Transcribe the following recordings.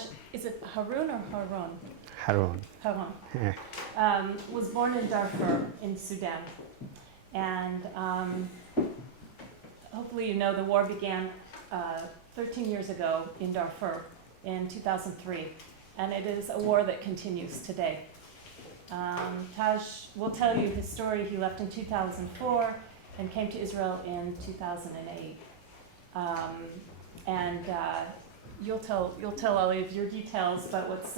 Taj, is it Harun or Harun? Harun. Harun. Yeah. Was born in Darfur in Sudan. And hopefully you know the war began 13 years ago in Darfur in 2003. And it is a war that continues today. Taj will tell you his story. He left in 2004 and came to Israel in 2008. You'll tell all of your details, but what's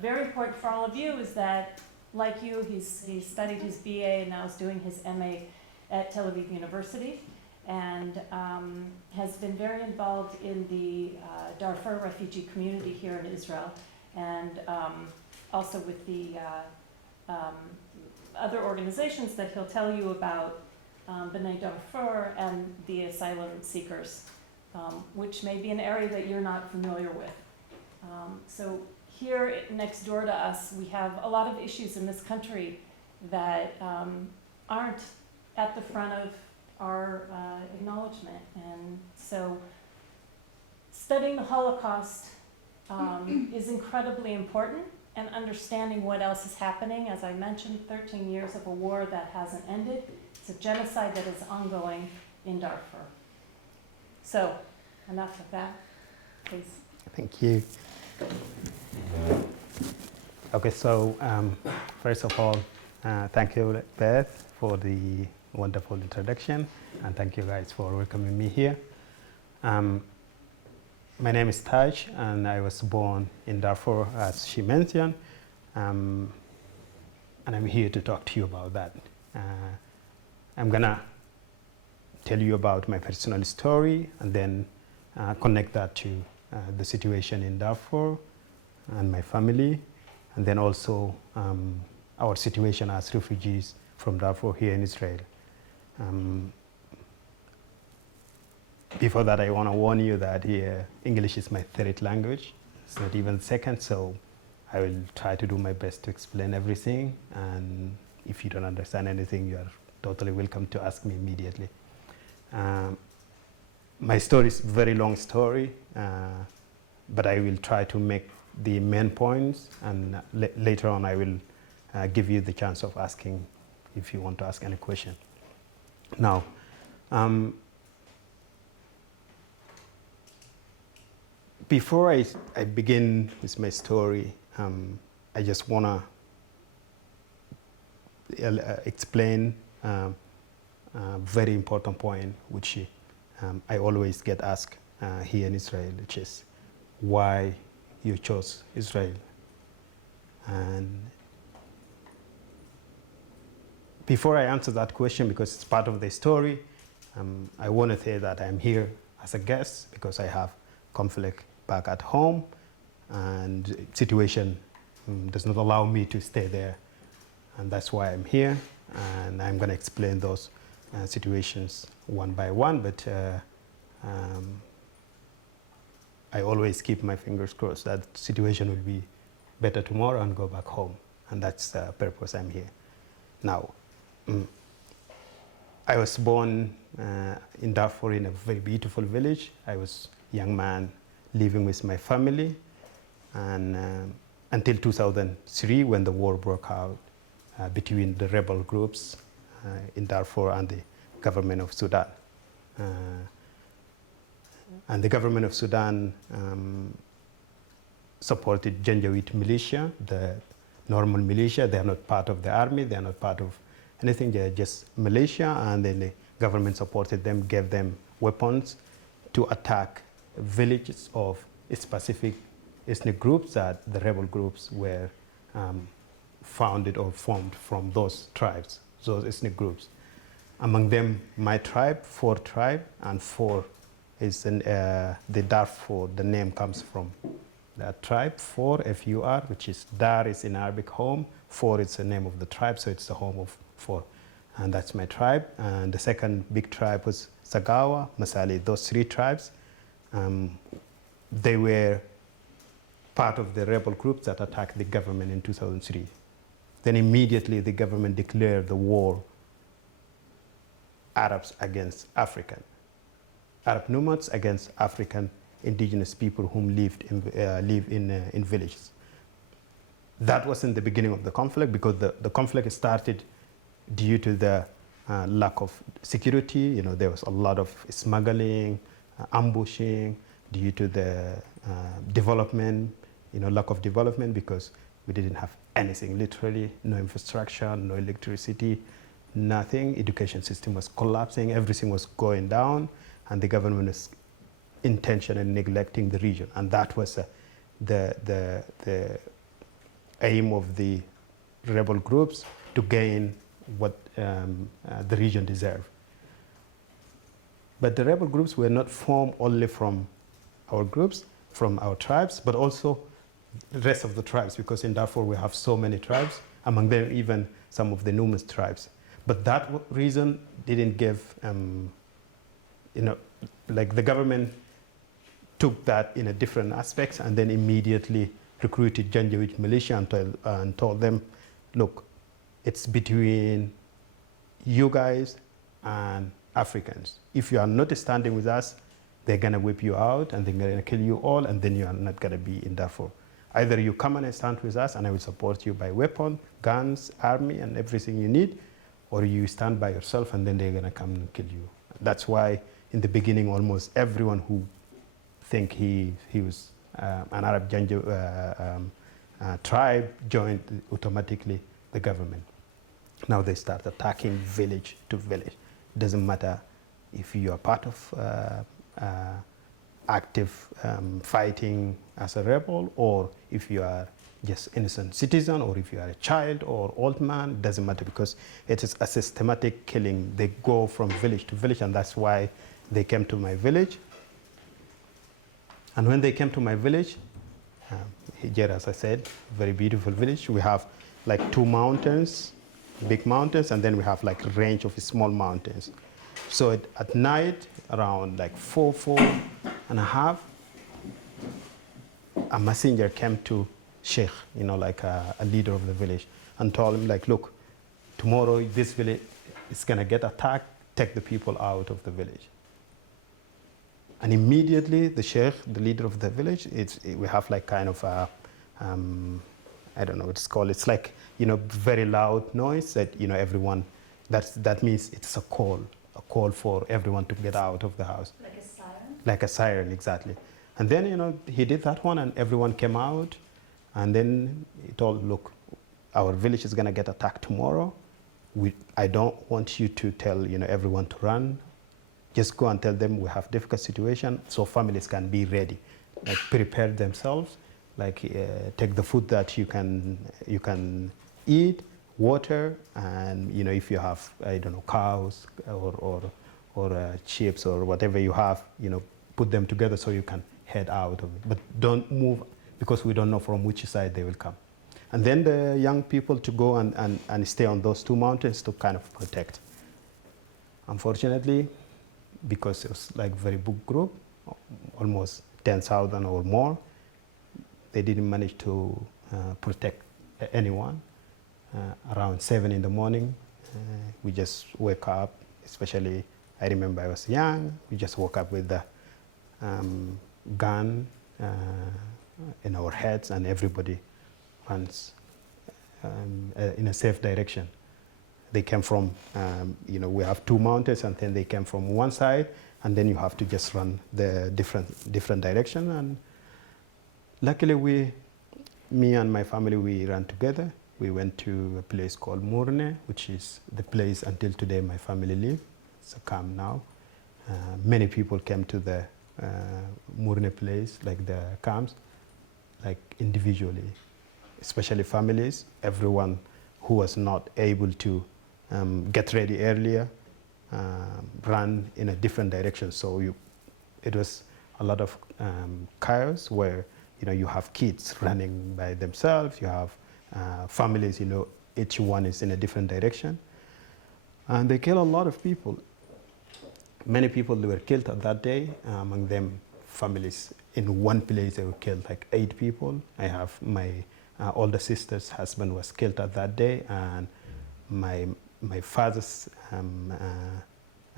very important for all of you is that, like you, he's studied his BA and now is doing his MA at Tel Aviv University, and has been very involved in the Darfur refugee community here in Israel, and also with the other organizations that he'll tell you about, B'nai Darfur and the asylum seekers, which may be an area that you're not familiar with. So here next door to us, we have a lot of issues in this country that aren't at the front of our acknowledgement. And so studying the Holocaust is incredibly important, and understanding what else is happening. As I mentioned, 13 years of a war that hasn't ended. It's a genocide that is ongoing in Darfur. So, enough of that, please. Thank you. Okay, so first of all, thank you, Beth, for the wonderful introduction, and thank you guys for welcoming me here. My name is Taj, and I was born in Darfur, as she mentioned, and I'm here to talk to you about that. I'm gonna tell you about my personal story, and then connect that to the situation in Darfur and my family, and then also our situation as refugees from Darfur here in Israel. Before that, I want to warn you that here, English is my third language. It's not even second, so I will try to do my best to explain everything. And if you don't understand anything, you are totally welcome to ask me immediately. My story is a very long story, but I will try to make the main points, and later on I will give you the chance of asking if you want to ask any question. Now, before I begin with my story, I just want to explain a very important point, which I always get asked here in Israel, which is why you chose Israel. And before I answer that question, because it's part of the story, I want to say that I'm here as a guest because I have conflict back at home, and situation does not allow me to stay there. And that's why I'm here, and I'm going to explain those situations one by one, but I always keep my fingers crossed that the situation will be better tomorrow and go back home, and that's the purpose I'm here. Now, I was born in Darfur in a very beautiful village. I was a young man living with my family, and until 2003, when the war broke out between the rebel groups in Darfur and the government of Sudan. And the government of Sudan supported Janjaweed militia, the normal militia. They are not part of the army, they are not part of anything, they are just militia, and then the government supported them, gave them weapons to attack villages of specific ethnic groups that the rebel groups were founded or formed from those tribes, those ethnic groups. Among them, my tribe, Fur tribe, and Fur is the Darfur, the name comes from that tribe, Fur, F-U-R, which is Dar is in Arabic home, Fur is the name of the tribe, so it's the home of Fur. And that's my tribe. And the second big tribe was Sagawa, Masali, those three tribes. They were part of the rebel groups that attacked the government in 2003. Then immediately the government declared the war, Arabs against African, Arab nomads against African indigenous people who live in villages. That was in the beginning of the conflict, because the conflict started due to the lack of security. You know, there was a lot of smuggling, ambushing, due to the development, you know, lack of development, because we didn't have anything, literally, no infrastructure, no electricity, nothing. Education system was collapsing, everything was going down, and the government was intentionally neglecting the region. And that was the aim of the rebel groups, to gain what the region deserved. But the rebel groups were not formed only from our groups, from our tribes, but also the rest of the tribes, because in Darfur we have so many tribes, among them even some of the Numus tribes. But that reason didn't give, you know, like the government took that in a different aspects, and then immediately recruited Janjaweed militia and told them, look, it's between you guys and Africans. If you are not standing with us, they're gonna whip you out and they're gonna kill you all, and then you are not gonna be in Darfur. Either you come and stand with us and I will support you by weapon, guns, army, and everything you need, or you stand by yourself and then they're gonna come and kill you. That's why in the beginning, almost everyone who think he was an Arab tribe joined automatically the government. Now they start attacking village to village. It doesn't matter if you are part of active fighting as a rebel, or if you are just innocent citizen, or if you are a child or old man, it doesn't matter, because it is a systematic killing. They go from village to village, and that's why they came to my village. And when they came to my village, here, as I said, very beautiful village. We have like 2 mountains, big mountains, and then we have like a range of small mountains. So at night, around like 4:30, a messenger came to Sheikh, you know, like a leader of the village, and told him, like, look, tomorrow this village is gonna get attacked, take the people out of the village. And immediately the Sheikh, the leader of the village, we have like kind of a, I don't know what it's called. It's like, you know, very loud noise that, you know, everyone, that means it's a call for everyone to get out of the house. Like a siren? Like a siren, exactly. And then, you know, he did that one and everyone came out, and then he told, look, our village is gonna get attacked tomorrow. I don't want you to tell, you know, everyone to run. Just go and tell them we have difficult situation, so families can be ready, like prepare themselves, like take the food that you can eat, water, and, you know, if you have, I don't know, cows or chips or whatever you have, you know, put them together so you can head out of it. But don't move, because we don't know from which side they will come. And then the young people to go and stay on those 2 mountains to kind of protect. Unfortunately, because it was like very big group, almost 10,000 or more, they didn't manage to protect anyone. Around 7 in the morning, we just wake up, especially, I remember I was young, we just woke up with the gun in our heads, and everybody runs in a safe direction. They came from, you know, we have 2 mountains, and then they came from one side, and then you have to just run the different direction. And luckily, me and my family, we ran together. We went to a place called Murne, which is the place until today my family live. It's a camp now. Many people came to the Murne place, like the camps, like individually, especially families. Everyone who was not able to get ready earlier ran in a different direction. So it was a lot of chaos, where, you know, you have kids running by themselves, you have families, you know, each one is in a different direction. And they kill a lot of people. Many people were killed at that day, among them families. In one place they were killed like 8 people. I have my older sister's husband was killed at that day, and my father's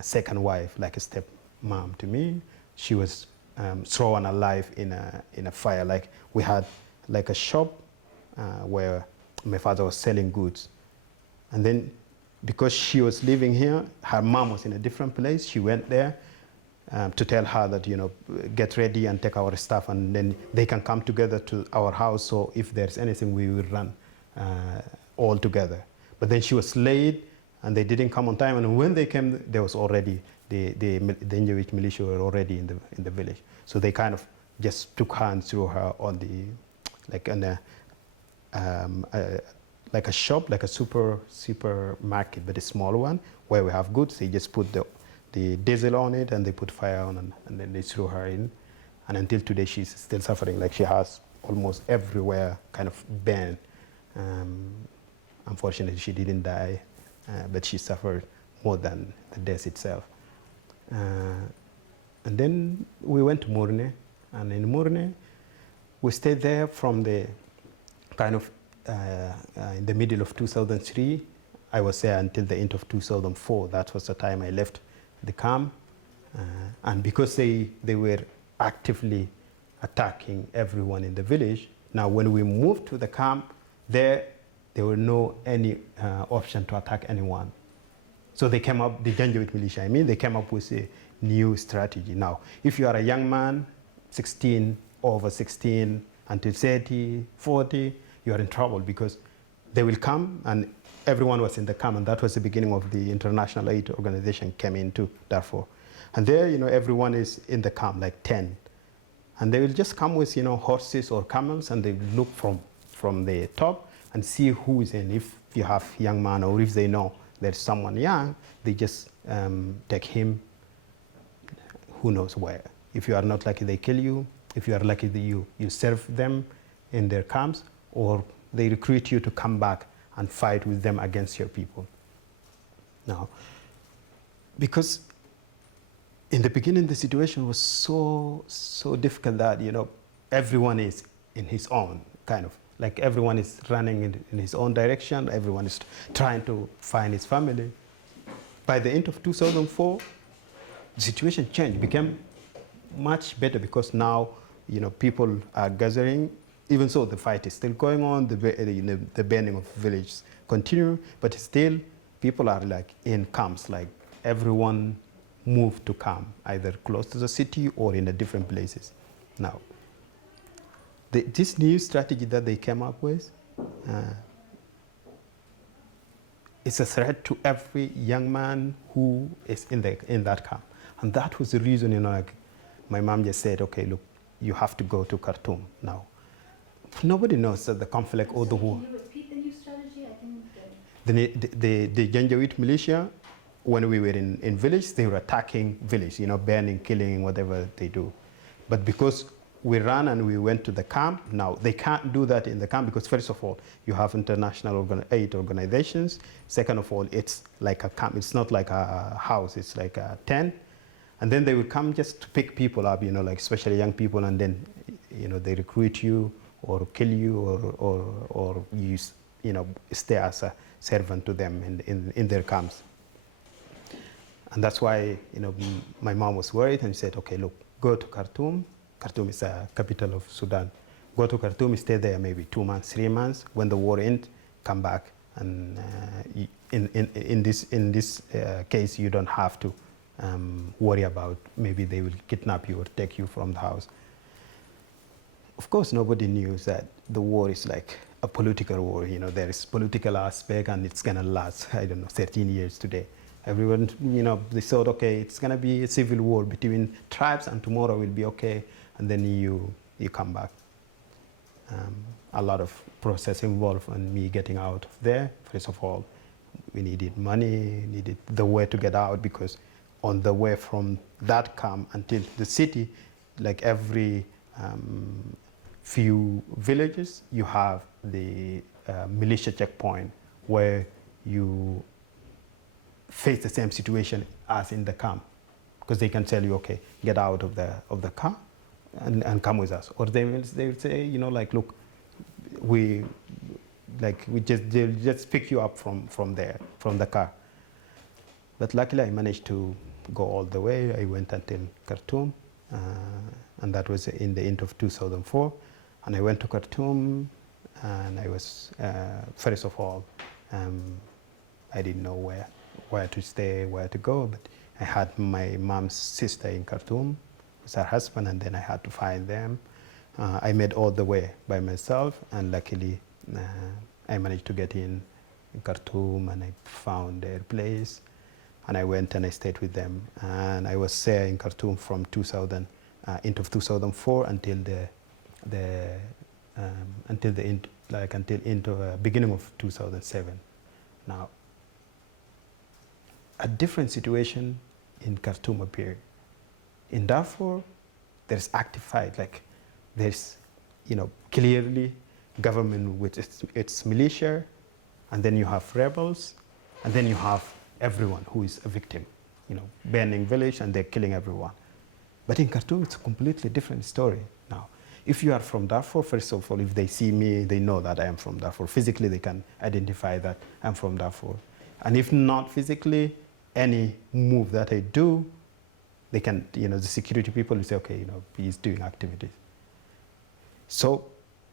second wife, like a step mom to me, she was thrown alive in a fire. Like we had like a shop where my father was selling goods, and then because she was living here, her mom was in a different place. She went there to tell her that, you know, get ready and take our stuff, and then they can come together to our house. So if there's anything, we will run all together. But then she was late, and they didn't come on time. And when they came, there was already the Janjaweed militia were already in the village. So they kind of just took her and threw her on the like a shop, like a supermarket, but a small one where we have goods. They just put the diesel on it, and they put fire on, and then they threw her in. And until today, she's still suffering. Like she has almost everywhere kind of burned. Unfortunately, she didn't die, but she suffered more than the death itself. And then we went to Murne, and in Murne, we stayed there from the kind of in the middle of 2003. I was there until the end of 2004. That was the time I left the camp. And because they were actively attacking everyone in the village, now when we moved to the camp, there were no any option to attack anyone. So they came up, the Janjaweed militia, they came up with a new strategy. Now, if you are a young man, 16, over 16, until 30, 40, you are in trouble, because they will come, and everyone was in the camp, and that was the beginning of the international aid organization came into Darfur. And there, everyone is in the camp, like 10. And they will just come with, horses or camels, and they look from the top and see who is in. If you have young man, or if they know there's someone young, they just take him who knows where. If you are not lucky, they kill you. If you are lucky, you serve them in their camps, or they recruit you to come back and fight with them against your people. Now, because in the beginning, the situation was so difficult that, everyone is in his own, kind of. Like everyone is running in his own direction. Everyone is trying to find his family. By the end of 2004, the situation changed, became much better, because now, people are gathering. Even so, the fight is still going on. The burning of villages continue, but still, people are like in camps. Like everyone moved to camp, either close to the city or in the different places. Now, this new strategy that they came up with, it's a threat to every young man who is in that camp. And that was the reason, like my mom just said, okay, look, you have to go to Khartoum now. Nobody knows that the conflict or the war. Can you repeat the new strategy? I didn't. The Janjaweed militia, when we were in village, they were attacking village, burning, killing, whatever they do. But because we ran and we went to the camp, now they can't do that in the camp, because first of all, you have international aid organizations. Second of all, it's like a camp. It's not like a house. It's like a tent. And then they would come just to pick people up, like especially young people, and then, they recruit you or kill you, or you stay as a servant to them in their camps. And that's why, my mom was worried and said, okay, look, go to Khartoum. Khartoum is the capital of Sudan. Go to Khartoum, stay there maybe 2 months, 3 months. When the war ends, come back. And in this case, you don't have to worry about maybe they will kidnap you or take you from the house. Of course, nobody knew that the war is like a political war. There is political aspect, and it's gonna last, 13 years today. Everyone, they thought, okay, it's gonna be a civil war between tribes, and tomorrow will be okay, and then you come back. A lot of process involved in me getting out of there. First of all, we needed money, needed the way to get out, because on the way from that camp until the city, like every few villages, you have the militia checkpoint where you face the same situation as in the camp, because they can tell you, okay, get out of the car and come with us, or they will say, like, look, they'll just pick you up from there, from the car. But luckily, I managed to go all the way. I went until Khartoum, and that was in the end of 2004. And I went to Khartoum, and I was, first of all, I didn't know where to stay, where to go, but I had my mom's sister in Khartoum with her husband, and then I had to find them. I made all the way by myself, and luckily I managed to get in Khartoum, and I found their place, and I went and I stayed with them. And I was there in Khartoum from 2000, end of 2004 until beginning of 2007. Now, a different situation in Khartoum appeared. In Darfur, there's active fight, like there's, clearly government with its militia, and then you have rebels, and then you have everyone who is a victim, burning village, and they're killing everyone. But in Khartoum, it's a completely different story now. If you are from Darfur, first of all, if they see me, they know that I am from Darfur. Physically, they can identify that I'm from Darfur. And if not physically, any move that I do, they can, the security people will say, okay, he's doing activities. So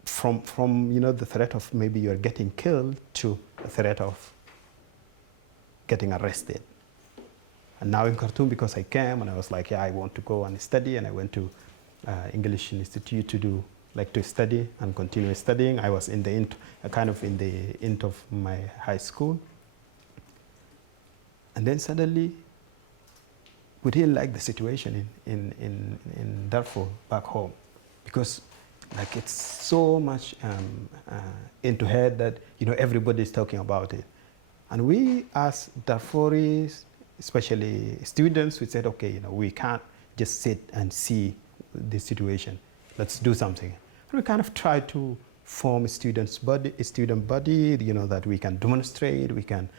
from the threat of maybe you're getting killed to the threat of getting arrested. And now in Khartoum, because I came and I was like, yeah, I want to go and study, and I went to English Institute to study and continue studying. I was in the end of my high school. And then suddenly, we didn't like the situation in Darfur back home, because it's so much into head that everybody's talking about it. And we as Darfuris, especially students, we said, okay, we can't just sit and see the situation. Let's do something. And we kind of tried to form a student body, that we can demonstrate, we can,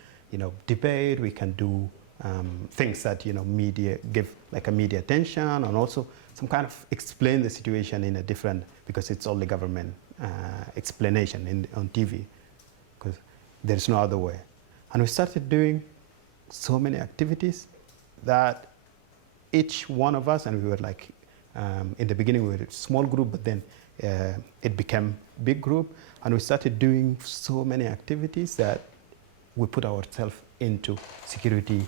debate, we can do things that, media give like a media attention, and also some kind of explain the situation in a different, because it's only government explanation on TV, because there's no other way. And we started doing so many activities that each one of us, and we were like, in the beginning we were a small group, but then it became big group, and we started doing so many activities that we put ourselves into security,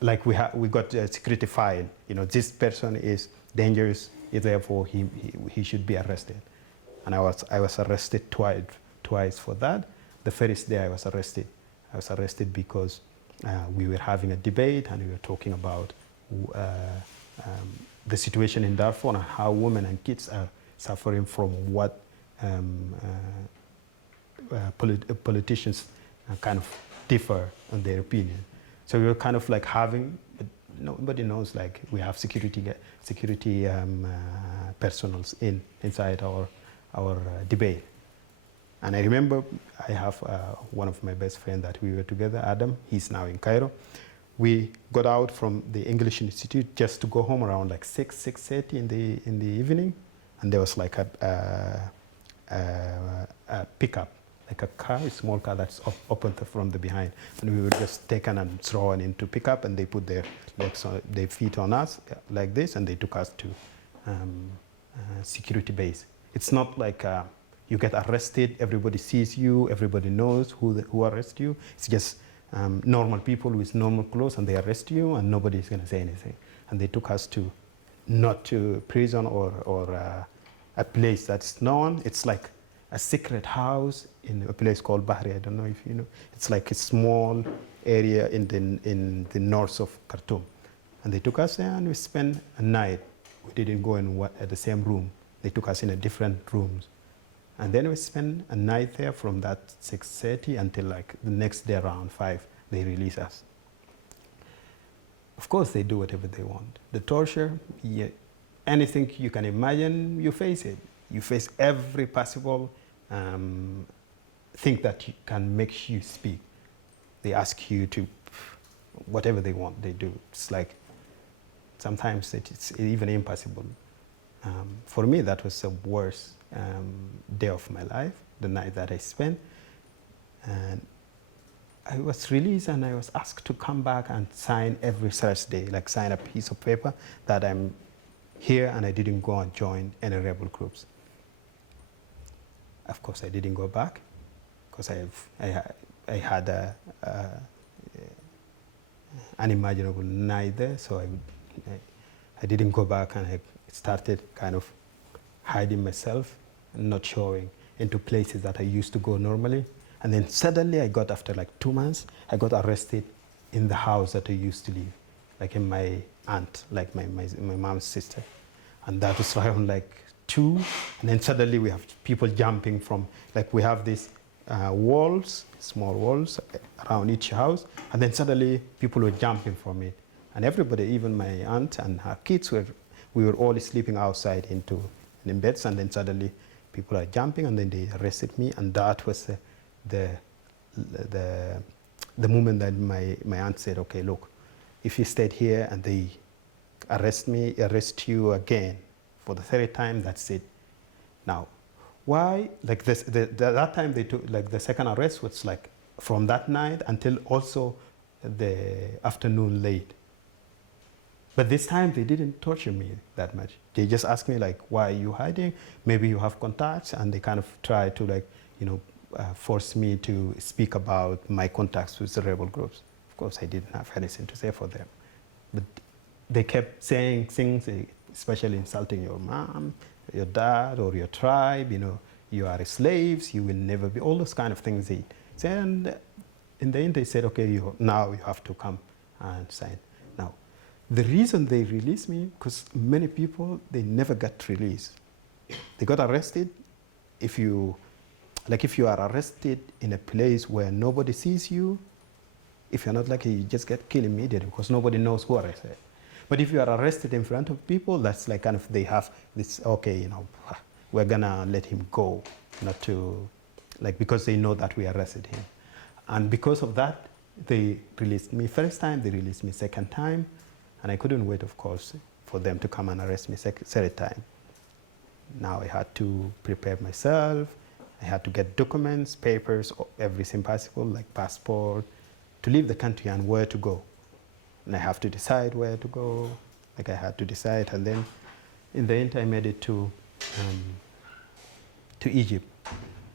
like we got a security file, this person is dangerous, therefore he should be arrested. And I was arrested twice for that. The first day I was arrested because we were having a debate, and we were talking about the situation in Darfur and how women and kids are suffering from what politicians kind of differ on their opinion. So we were kind of like having, nobody knows, like we have security personals inside our debate. And I remember I have one of my best friends that we were together, Adam. He's now in Cairo. We got out from the English Institute just to go home around like 6:30 in the evening, and there was like a pickup, like a car, a small car that's open from the behind, and we were just taken and thrown into pickup, and they put their legs on, their feet on us like this, and they took us to security base. It's not like you get arrested, everybody sees you, everybody knows who arrests you. It's just normal people with normal clothes, and they arrest you, and nobody's going to say anything. And they took us not to prison or a place that's known. It's like a secret house in a place called Bahri. I don't know if you know. It's like a small area in the north of Khartoum. And they took us there, and we spent a night. We didn't go in the same room. They took us in a different rooms. And then we spent a night there from that 6:30 until like the next day around 5, they release us. Of course, they do whatever they want. The torture, anything you can imagine, you face it. You face every possible thing that can make you speak. They ask you to, whatever they want, they do. It's like, sometimes it's even impossible. For me, that was the worst day of my life, the night that I spent. And I was released and I was asked to come back and sign every Thursday, like sign a piece of paper that I'm here and I didn't go and join any rebel groups. Of course, I didn't go back because I had a unimaginable night there, so I didn't go back, and I started kind of hiding myself and not showing into places that I used to go normally. And then suddenly I got, after like 2 months, I got arrested in the house that I used to live, like in my aunt, like my mom's sister. And that was around like 2, and then suddenly we have people jumping from, like we have these walls, small walls around each house, and then suddenly people were jumping from it. And everybody, even my aunt and her kids, we were all sleeping outside in beds, and then suddenly people are jumping, and then they arrested me, and that was the moment that my aunt said, okay, look, if you stayed here and they arrest you again for the 3rd time, that's it. Now, why, like this, that time they took, like the second arrest was like from that night until also the afternoon late. But this time they didn't torture me that much. They just asked me like, why are you hiding? Maybe you have contacts, and they kind of try to like, force me to speak about my contacts with the rebel groups. Of course, I didn't have anything to say for them. But they kept saying things, especially insulting your mom, your dad, or your tribe, you are slaves, you will never be, all those kind of things they say. And in the end, they said, okay, now you have to come and sign. Now, the reason they released me, because many people, they never got released. They got arrested. If you are arrested in a place where nobody sees you, if you're not lucky, you just get killed immediately because nobody knows who arrested. But if you are arrested in front of people, that's like kind of, they have this, okay, we're gonna let him go, not to, like, because they know that we arrested him. And because of that, they released me 1st time, they released me 2nd time, and I couldn't wait, of course, for them to come and arrest me 3rd time. Now I had to prepare myself, I had to get documents, papers, everything possible, like passport, to leave the country and where to go. And I have to decide where to go, like I had to decide, and then in the end I made it to Egypt.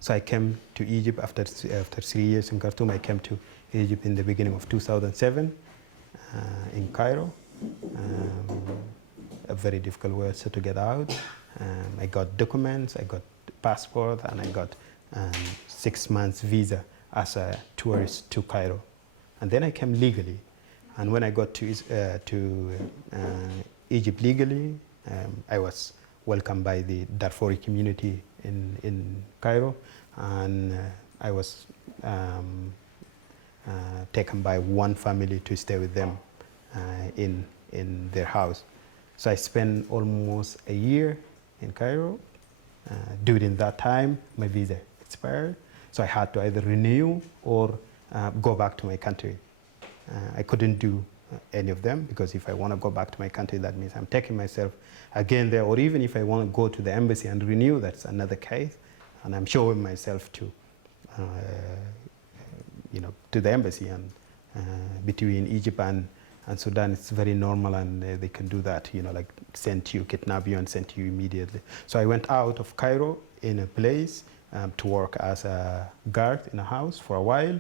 So I came to Egypt after 3 years in Khartoum. I came to Egypt in the beginning of 2007 in Cairo. A very difficult way to get out. I got documents, I got passport, and I got 6 months visa as a tourist to Cairo. And then I came legally. And when I got to Egypt legally, I was welcomed by the Darfuri community in Cairo, and I was taken by one family to stay with them in their house. So I spent almost a year in Cairo. During that time, my visa expired, so I had to either renew or go back to my country. I couldn't do any of them, because if I want to go back to my country, that means I'm taking myself again there, or even if I want to go to the embassy and renew, that's another case, and I'm showing myself to to the embassy. And between Egypt and Sudan, it's very normal, and they can do that, like send you, kidnap you and send you immediately. So I went out of Cairo in a place to work as a guard in a house for a while.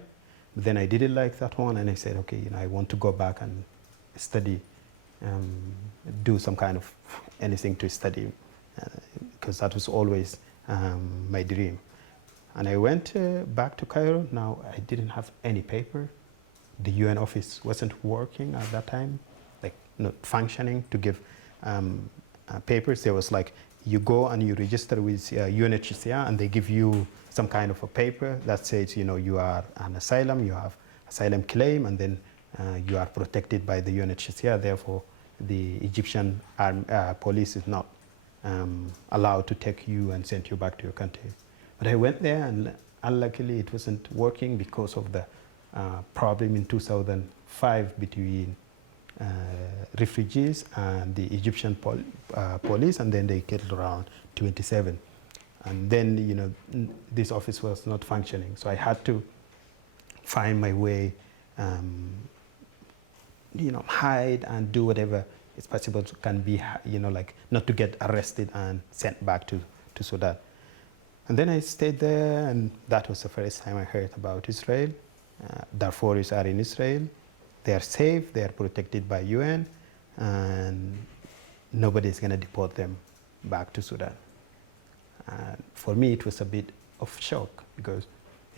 But then I didn't like that one, and I said, okay, I want to go back and study, do some kind of anything to study, because that was always my dream. And I went back to Cairo. Now I didn't have any paper. The UN office wasn't working at that time, like not functioning to give papers. There was like, you go and you register with UNHCR, and they give you some kind of a paper that says, you are an asylum, you have asylum claim, and then you are protected by the UNHCR. Therefore, the Egyptian police is not allowed to take you and send you back to your country. But I went there, and unluckily it wasn't working because of the problem in 2005 between refugees and the Egyptian police, and then they killed around 27. And then, this office was not functioning. So I had to find my way, hide and do whatever is possible to can be, like not to get arrested and sent back to Sudan. And then I stayed there, and that was the first time I heard about Israel. Darfuris are in Israel. They are safe. They are protected by UN, and nobody is going to deport them back to Sudan. And for me, it was a bit of shock because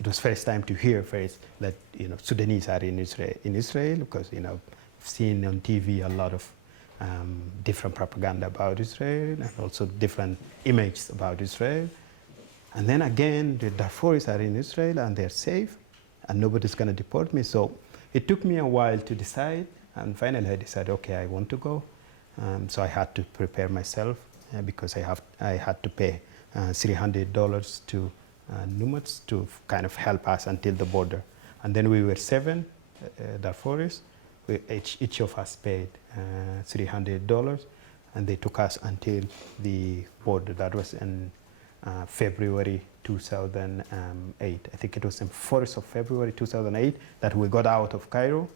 it was first time to hear first that Sudanese are in Israel because I've seen on TV a lot of different propaganda about Israel and also different images about Israel. And then again, the Darfuris are in Israel and they're safe and nobody's going to deport me. So it took me a while to decide, and finally I decided, okay, I want to go. So I had to prepare myself because I had to pay $300 to NUMATS to kind of help us until the border. And then we were 7 Darfuris. Each of us paid $300, and they took us until the border. That was in February 2008. I think it was in 4th of February 2008 that we got out of Cairo.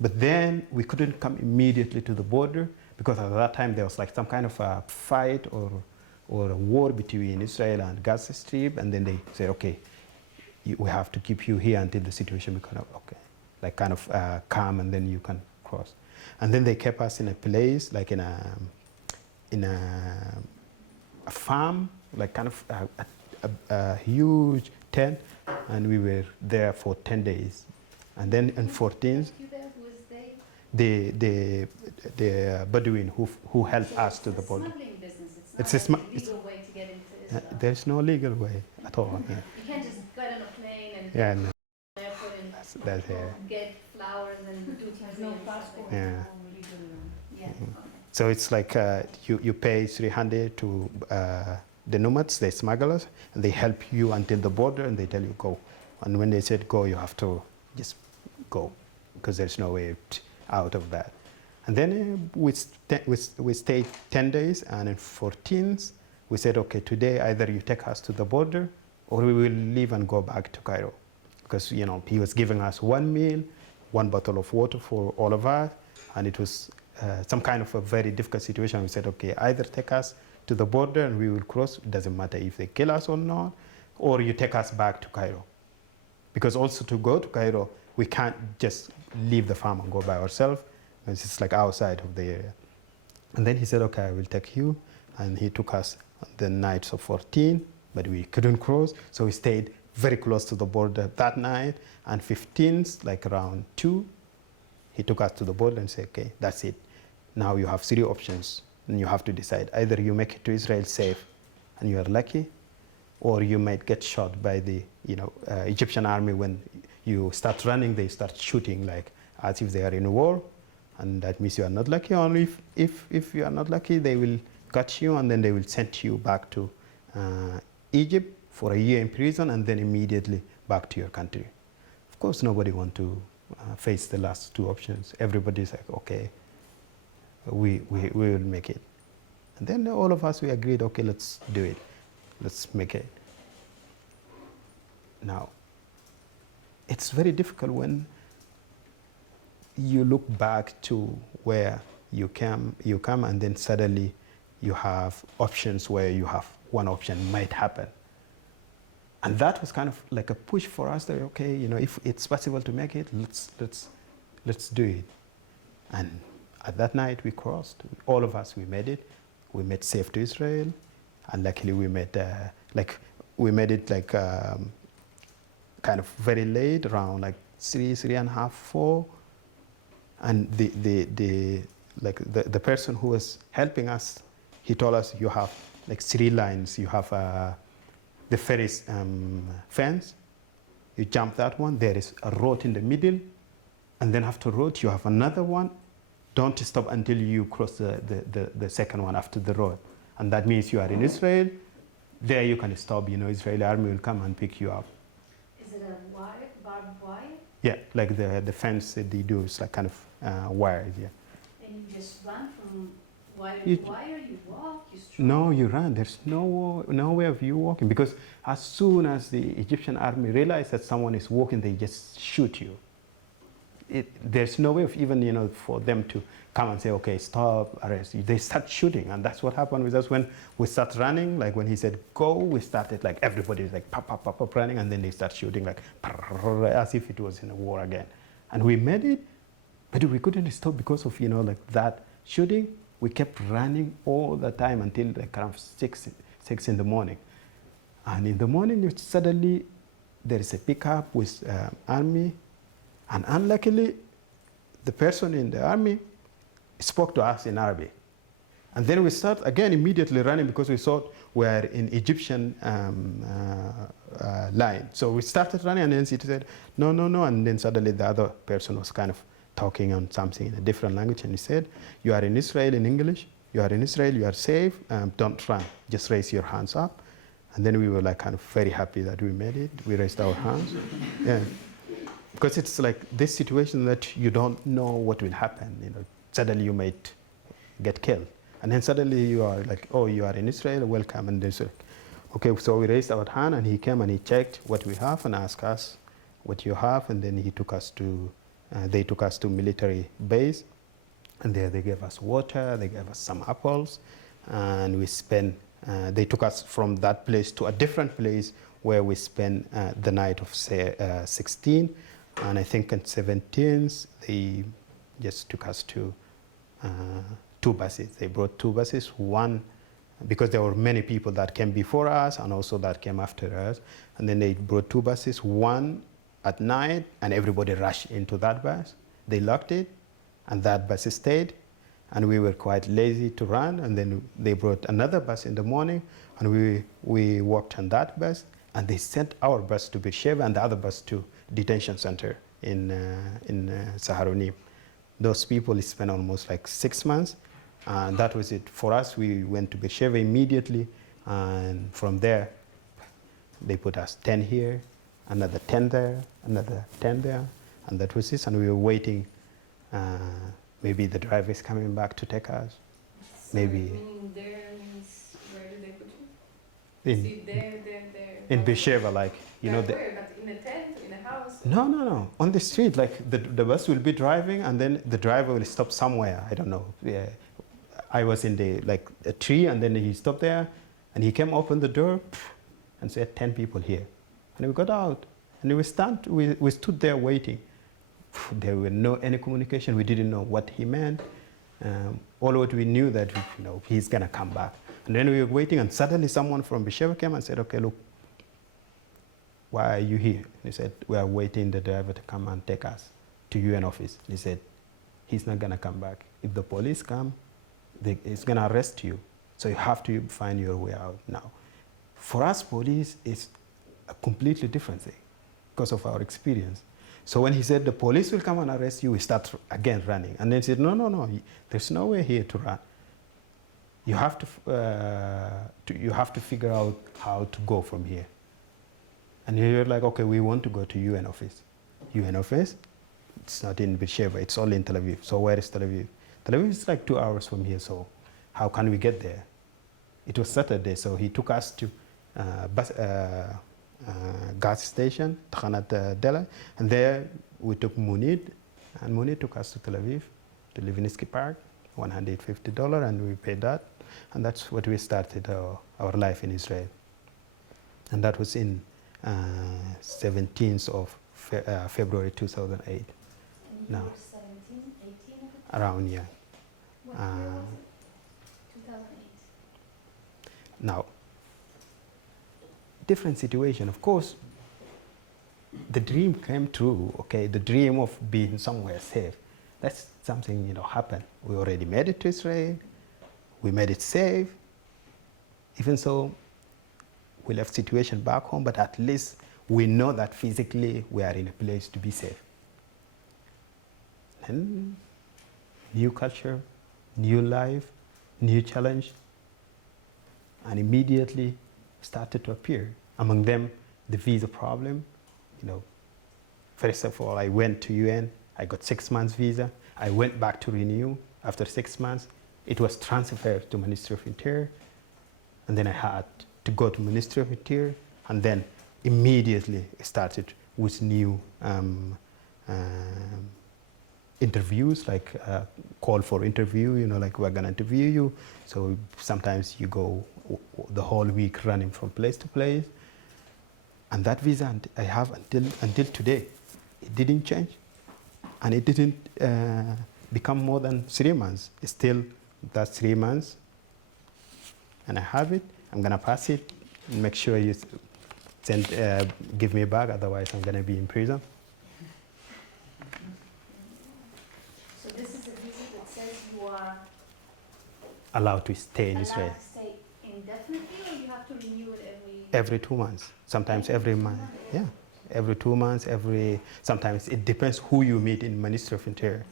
But then we couldn't come immediately to the border because at that time there was like some kind of a fight or a war between Israel and Gaza Strip, and then they said, okay, we have to keep you here until the situation becomes kind of calm, and then you can cross. And then they kept us in a place like in a farm, like kind of a huge tent, and we were there for 10 days. And then in 14th, the Bedouin who helped us to the border. Smuggling business. It's It's a not a legal way to get into Israel. There's no legal way at all. Yeah. You can't just get on a plane and Yeah, no, airport and that's get flowers and duty free. no and stuff passport. like yeah. that. Yeah. Okay. So it's like you pay 300 to the nomads, the smugglers, and they help you until the border, and they tell you go. And when they said go, you have to just go because there's no way out of that. And then we stayed 10 days, and in 14th, we said, okay, today either you take us to the border or we will leave and go back to Cairo. Because, he was giving us 1 meal, 1 bottle of water for all of us, and it was some kind of a very difficult situation. We said, okay, either take us to the border and we will cross, it doesn't matter if they kill us or not, or you take us back to Cairo. Because also to go to Cairo, we can't just leave the farm and go by ourselves. It's just like outside of the area. And then he said, okay, I will take you. And he took us the nights of 14, but we couldn't cross. So we stayed very close to the border that night. And 15th, like around 2, he took us to the border and said, okay, that's it. Now you have 3 options. And you have to decide. Either you make it to Israel safe and you are lucky, or you might get shot by the Egyptian army. When you start running, they start shooting like as if they are in a war. And that means you are not lucky. Only if you are not lucky, they will catch you and then they will send you back to Egypt for a year in prison and then immediately back to your country. Of course, nobody wants to face the last 2 options. Everybody's like, okay, we will make it. And then all of us, we agreed, okay, let's do it. Let's make it. Now, it's very difficult when you look back to where you come and then suddenly you have options where you have one option might happen. And that was kind of like a push for us that, okay, if it's possible to make it, let's do it. And at that night we crossed, all of us, we made it. We made safe to Israel, and luckily we made it kind of very late, around like 3:30, 4. And the person who was helping us, he told us you have like 3 lines. You have the ferry's fence. You jump that one. There is a road in the middle, and then after road you have another one. Don't stop until you cross the second one after the road, and that means you are in Israel. There you can stop. Israeli army will come and pick you up. Is it a wire, barbed wire? Yeah, like the fence that they do is like kind of wired. Yeah. And you just run from Why You- are you walk? You stroll? No, you run. There's no way of you walking, because as soon as the Egyptian army realize that someone is walking, they just shoot you. There's no way of even, for them to come and say, okay, stop, arrest you. They start shooting, and that's what happened with us when we start running. Like when he said go, we started like everybody was like pop, pop, pop, pop running, and then they start shooting like as if it was in a war again. And we made it, but we couldn't stop because of like that shooting. We kept running all the time until like around 6 in the morning. And in the morning, suddenly there is a pickup with army. And unluckily, the person in the army spoke to us in Arabic. And then we start again immediately running because we thought we were in Egyptian line. So we started running, and then he said, no, no, no. And then suddenly the other person was kind of talking on something in a different language. And he said, you are in Israel in English. You are in Israel. You are safe. Don't run. Just raise your hands up. And then we were like kind of very happy that we made it. We raised our hands. Yeah. Because it's like this situation that you don't know what will happen. Suddenly you might get killed. And then suddenly you are like, oh, you are in Israel, welcome. And there's like, okay, so we raised our hand, and he came and he checked what we have and asked us what you have. And then he took us to, they took us to military base. And there they gave us water, they gave us some apples. And we spent, they took us from that place to a different place where we spent the night of 16. And I think on 17th, they just took us to 2 buses. They brought 2 buses, one, because there were many people that came before us and also that came after us. And then they brought 2 buses, one at night, and everybody rushed into that bus. They locked it, and that bus stayed. And we were quite lazy to run. And then they brought another bus in the morning, and we walked on that bus. And they sent our bus to Beersheba and the other bus to detention center in Saharonim. Those people spent almost like 6 months, and that was it. For us, we went to Beersheba immediately, and from there, they put us 10 here, another 10 there, another 10 there, and that was it. And we were waiting. Maybe the driver is coming back to take us. Maybe. Meaning there means where did they put you? In, See, there. in Beersheba, like, Where? But in a tent, in a house? No. On the street, like the bus will be driving, and then the driver will stop somewhere. I don't know. Yeah. I was in a tree, and then he stopped there, and he came, opened the door, and said 10 people here. And we got out, and we stood there waiting. There were no any communication. We didn't know what he meant. All what we knew that he's gonna come back. And then we were waiting, and suddenly someone from Beersheba came and said, okay, look, why are you here? He said, we are waiting the driver to come and take us to UN office. He said, he's not gonna come back. If the police come, it's gonna arrest you. So you have to find your way out now. For us, police is a completely different thing because of our experience. So when he said the police will come and arrest you, we start again running. And then he said, no, there's no way here to run. You have to figure out how to go from here. And you're like, okay, we want to go to UN office. UN office? It's not in Beersheba, it's only in Tel Aviv. So where is Tel Aviv? Tel Aviv is like 2 hours from here, so how can we get there? It was Saturday, so he took us to gas station, Tachanat Dela, and there we took Munid, and Munid took us to Tel Aviv, to Levinsky Park, $150, and we paid that. And that's what we started our life in Israel. And that was in 17th of February 2008. And you No. were 17, 18 at the time? Around, yeah. What year was it? 2008. Now, different situation. Of course, the dream came true, okay? The dream of being somewhere safe. That's something, happened. We already made it to Israel. We made it safe. Even so, we left situation back home, but at least we know that physically we are in a place to be safe. And new culture, new life, new challenge, and immediately started to appear. Among them, the visa problem. First of all, I went to UN. I got 6 months visa. I went back to renew after 6 months. it was transferred to Ministry of Interior, and then I had to go to Ministry of Interior, and then immediately started with new interviews, like call for interview, like we're gonna interview you. So sometimes you go the whole week running from place to place. And that visa I have until today, it didn't change. And it didn't become more than 3 months. It's still that 3 months. And I have it. I'm gonna pass it and make sure you give me back, otherwise I'm gonna be in prison. So this is a visa that says you are Allowed to stay in allowed Israel to stay indefinitely, or you have to renew it every 2 months, sometimes every month. Yeah, every 2 months, sometimes it depends who you meet in Ministry of Interior.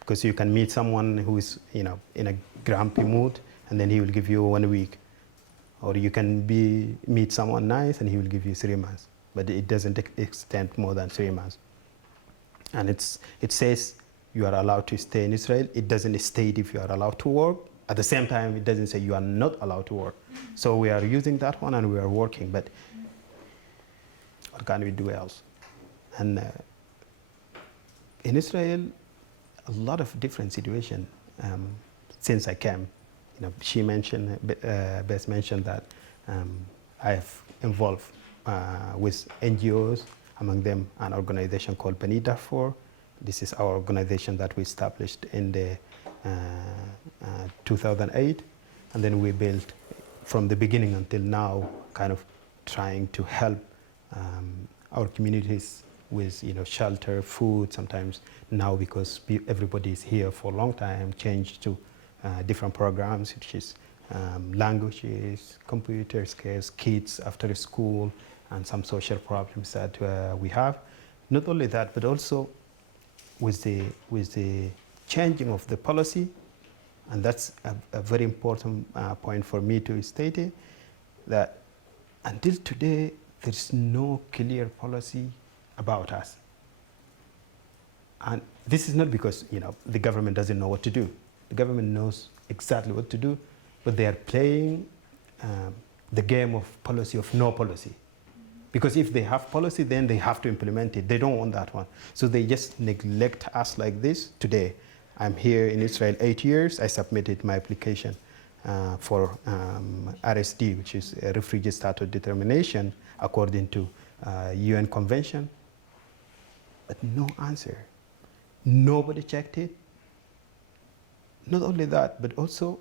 Because you can meet someone who is, in a grumpy mood, and then he will give you 1 week. Or you can meet someone nice, and he will give you 3 months. But it doesn't extend more than 3 months. And it says you are allowed to stay in Israel. It doesn't state if you are allowed to work. At the same time, it doesn't say you are not allowed to work. So we are using that one, and we are working. But what can we do else? And in Israel, a lot of different situation since I came. She mentioned, Bess mentioned that I have involved with NGOs, among them an organization called Bani Darfur. This is our organization that we established in the 2008, and then we built from the beginning until now, kind of trying to help our communities with shelter, food. Sometimes now, because everybody is here for a long time, changed to different programs, which is languages, computer skills, kids after school, and some social problems that we have. Not only that, but also with the changing of the policy, and that's a very important point for me to state it, that until today there is no clear policy about us. And this is not because the government doesn't know what to do. The government knows exactly what to do, but they are playing the game of policy of no policy. Because if they have policy, then they have to implement it. They don't want that one. So they just neglect us like this. Today, I'm here in Israel 8 years. I submitted my application for RSD, which is a refugee status determination according to UN convention. But no answer. Nobody checked it. Not only that, but also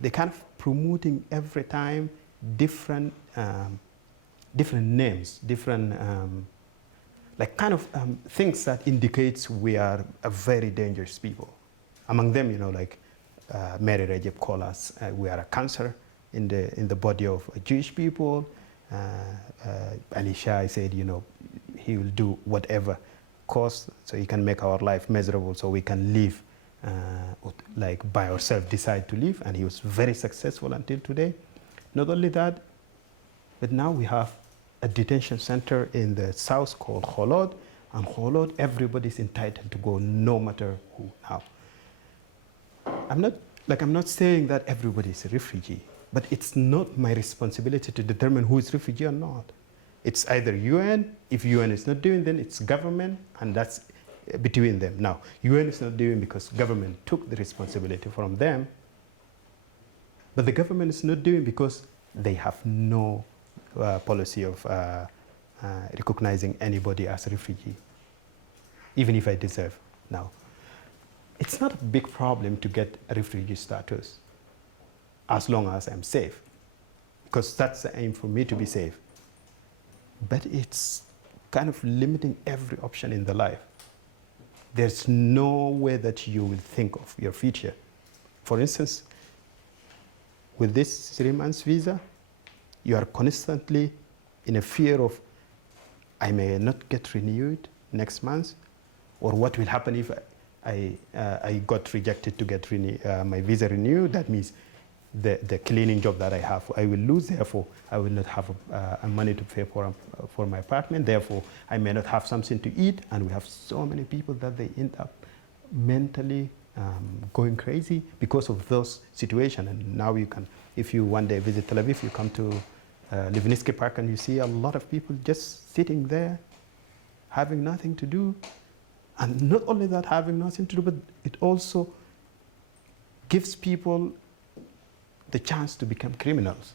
they kind of promoting every time different names, different things that indicates we are a very dangerous people. Among them, like Mary Rajab called us, we are a cancer in the body of Jewish people. Ali Shai said, he will do whatever cost so he can make our life miserable so we can live by ourselves, decide to live. And he was very successful until today. Not only that, but now we have a detention center in the south called Holod, and Holod, everybody's entitled to go, no matter who. Now, I'm not saying that everybody is a refugee, but it's not my responsibility to determine who is refugee or not. It's either UN. If UN is not doing, then it's government, and that's between them. Now, UN is not doing because government took the responsibility from them, but the government is not doing because they have no policy of recognizing anybody as a refugee, even if I deserve. Now, it's not a big problem to get a refugee status as long as I'm safe, because that's the aim for me, to be safe. But it's kind of limiting every option in the life. There's no way that you will think of your future. For instance, with this 3 months visa, you are constantly in a fear of, I may not get renewed next month, or what will happen if I got rejected to get my visa renewed. That means the cleaning job that I have, I will lose. Therefore, I will not have money to pay for my apartment. Therefore, I may not have something to eat. And we have so many people that they end up mentally going crazy because of those situations. And now you can, if you one day visit Tel Aviv, you come to Livnitsky Park and you see a lot of people just sitting there, having nothing to do. And not only that, having nothing to do, but it also gives people the chance to become criminals.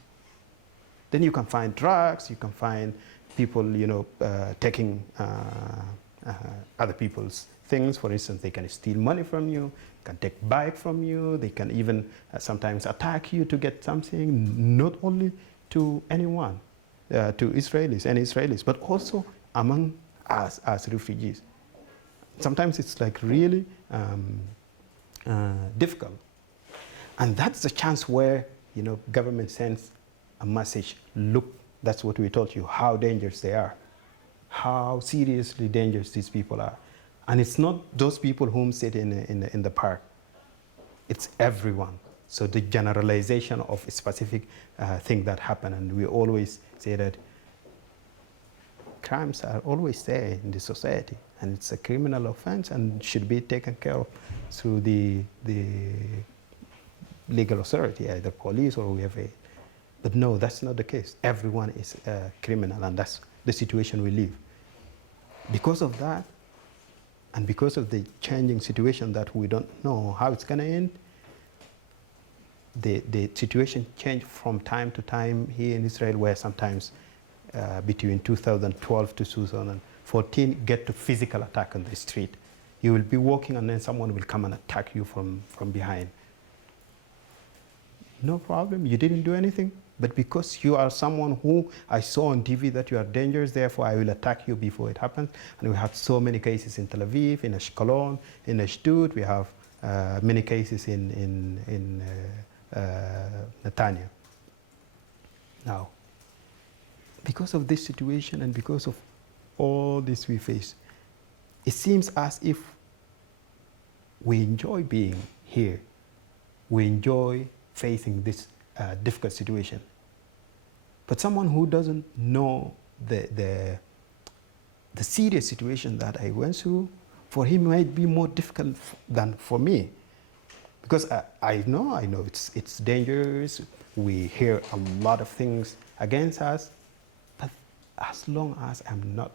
Then you can find drugs, you can find people, taking other people's things. For instance, they can steal money from you, can take bike from you, they can even sometimes attack you to get something, not only to anyone, to Israelis, any Israelis, but also among us as refugees. Sometimes it's like really difficult. And that's the chance where, government sends a message. Look, that's what we told you, how dangerous they are, how seriously dangerous these people are. And it's not those people whom sit in the park. It's everyone. So the generalization of a specific thing that happened, and we always say that crimes are always there in the society, and it's a criminal offense and should be taken care of through the legal authority, either police or whoever. But no, that's not the case. Everyone is a criminal, and that's the situation we live. Because of that, and because of the changing situation that we don't know how it's going to end, the situation changed from time to time here in Israel, where sometimes between 2012 to 2014 get to physical attack on the street. You will be walking and then someone will come and attack you from behind. No problem, you didn't do anything. But because you are someone who I saw on TV that you are dangerous, therefore I will attack you before it happens. And we have so many cases in Tel Aviv, in Ashkelon, in Ashdod. We have many cases in Netanya. Now, because of this situation and because of all this we face, it seems as if we enjoy being here. We enjoy facing this difficult situation. But someone who doesn't know the serious situation that I went through, for him might be more difficult than for me. Because I know it's dangerous. We hear a lot of things against us. But as long as I'm not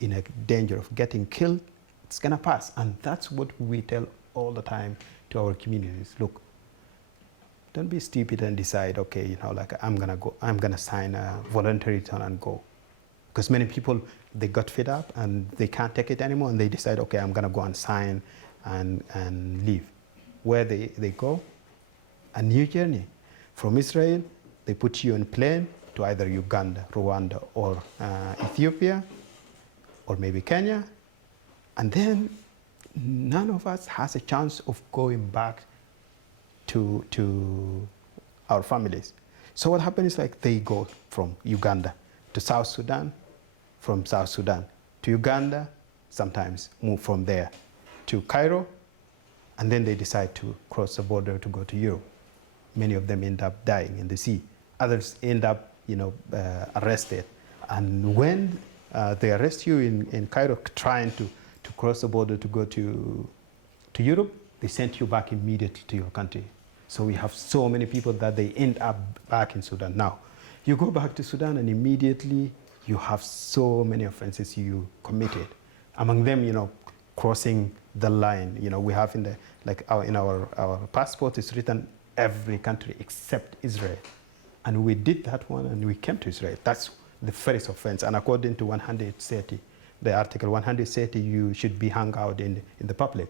in a danger of getting killed, it's gonna pass. And that's what we tell all the time to our communities. Look, don't be stupid and decide, okay, I'm gonna sign a voluntary return and go. Because many people, they got fed up and they can't take it anymore, and they decide, okay, I'm gonna go and sign and leave. Where they go? A new journey. From Israel, they put you on a plane to either Uganda, Rwanda, or Ethiopia, or maybe Kenya. And then none of us has a chance of going back to our families. So what happens is they go from Uganda to South Sudan, from South Sudan to Uganda, sometimes move from there to Cairo, and then they decide to cross the border to go to Europe. Many of them end up dying in the sea. Others end up, arrested. And when they arrest you in Cairo trying to cross the border to go to Europe, they send you back immediately to your country. So we have so many people that they end up back in Sudan. Now, you go back to Sudan and immediately you have so many offenses you committed. Among them, crossing the line. We have in our passport, it's written every country except Israel. And we did that one and we came to Israel. That's the first offense. And according to 130, the article 130, you should be hung out in the public.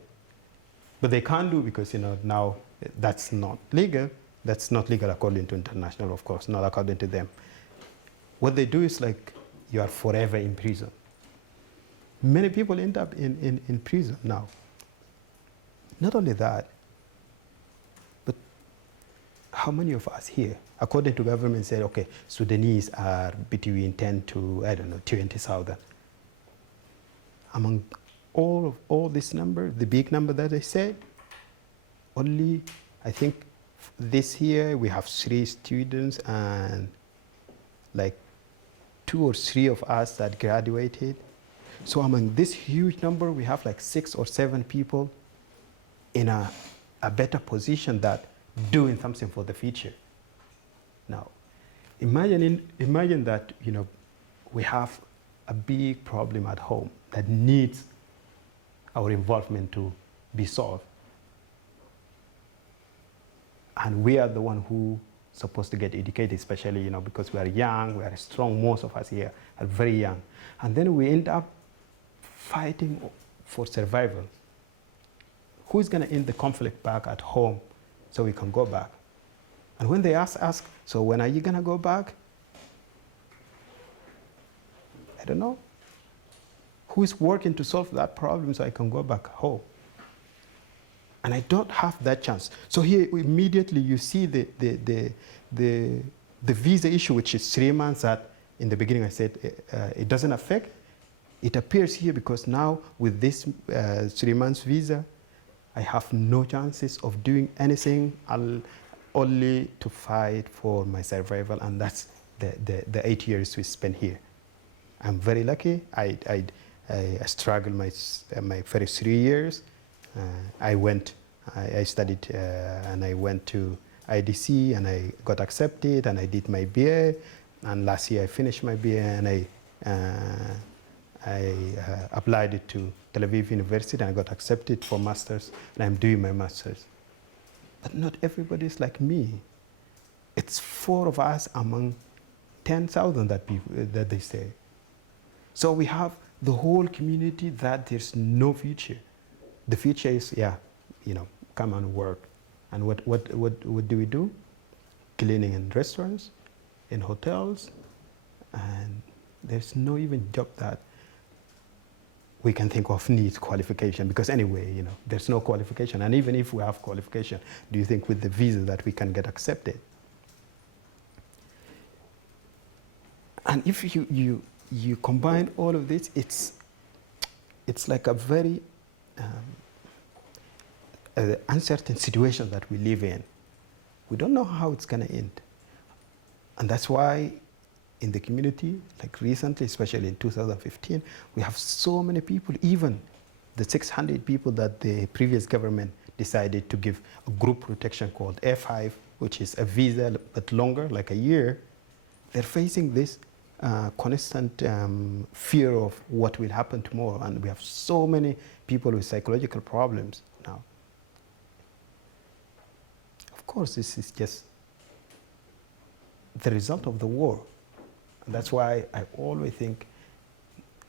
But they can't do because, now that's not legal. That's not legal according to international, of course, not according to them. What they do is you are forever in prison. Many people end up in prison now. Not only that, but how many of us here, according to government, said, okay, Sudanese are between 10 to, 20,000. Among all this number, the big number that I said, only, I think, this year we have 3 students and 2 or 3 of us that graduated. So among this huge number, we have 6 or 7 people in a better position that doing something for the future. Now, imagine that, you know, we have a big problem at home that needs our involvement to be solved. And we are the one who supposed to get educated, especially, you know, because we are young, we are strong, most of us here are very young. And then we end up fighting for survival. Who's gonna end the conflict back at home so we can go back? And when they ask, so when are you gonna go back? I don't know. Who is working to solve that problem so I can go back home? And I don't have that chance. So here immediately you see the visa issue, which is 3 months that in the beginning I said it doesn't affect. It appears here because now with this 3 months visa, I have no chances of doing anything only to fight for my survival, and that's the 8 years we spent here. I'm very lucky. I struggled my first 3 years. I studied and I went to IDC and I got accepted and I did my BA, and last year I finished my BA and I applied it to Tel Aviv University and I got accepted for masters, and I'm doing my masters. But not everybody is like me. It's 4 of us among 10,000 that they say. So we have the whole community that there's no future. The future is, yeah, you know, come and work. And what do we do? Cleaning in restaurants, in hotels, and there's no even job that we can think of needs qualification, because anyway, you know, there's no qualification. And even if we have qualification, do you think with the visa that we can get accepted? And if you combine all of this, it's like a very uncertain situation that we live in. We don't know how it's going to end. And that's why in the community, like recently, especially in 2015, we have so many people, even the 600 people that the previous government decided to give a group protection called F5, which is a visa but longer, like a year. They're facing this constant fear of what will happen tomorrow. And we have so many people with psychological problems now. Of course, this is just the result of the war. And that's why I always think,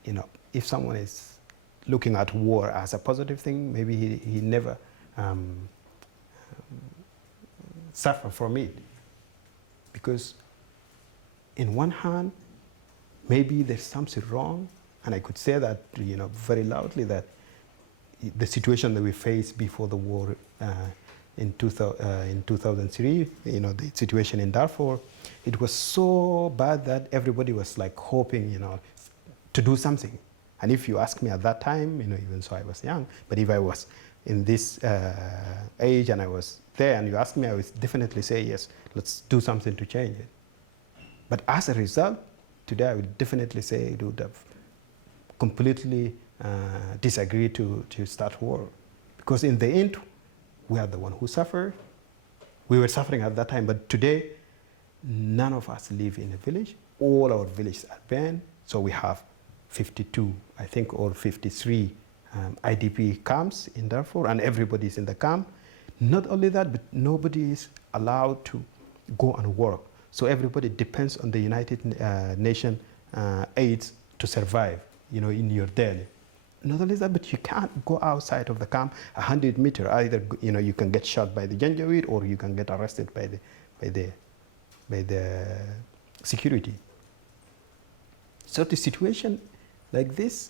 you know, if someone is looking at war as a positive thing, maybe he never suffer from it. Because in one hand, maybe there's something wrong, and I could say that, you know, very loudly, that the situation that we faced before the war in 2003, you know, the situation in Darfur, it was so bad that everybody was like hoping, you know, to do something. And if you ask me at that time, you know, even so I was young, but if I was in this age and I was there and you ask me, I would definitely say, yes, let's do something to change it. But as a result, today I would definitely say it would have completely disagreed to start war. Because in the end, we are the one who suffered. We were suffering at that time, but today, none of us live in a village. All our villages are banned. So we have 52, I think, or 53 IDP camps in Darfur, and everybody's in the camp. Not only that, but nobody is allowed to go and work. So everybody depends on the United Nations aids to survive, you know, in your daily. Not only that, but you can't go outside of the camp 100 meters. Either, you know, you can get shot by the Janjaweed or you can get arrested by the security. So the situation like this,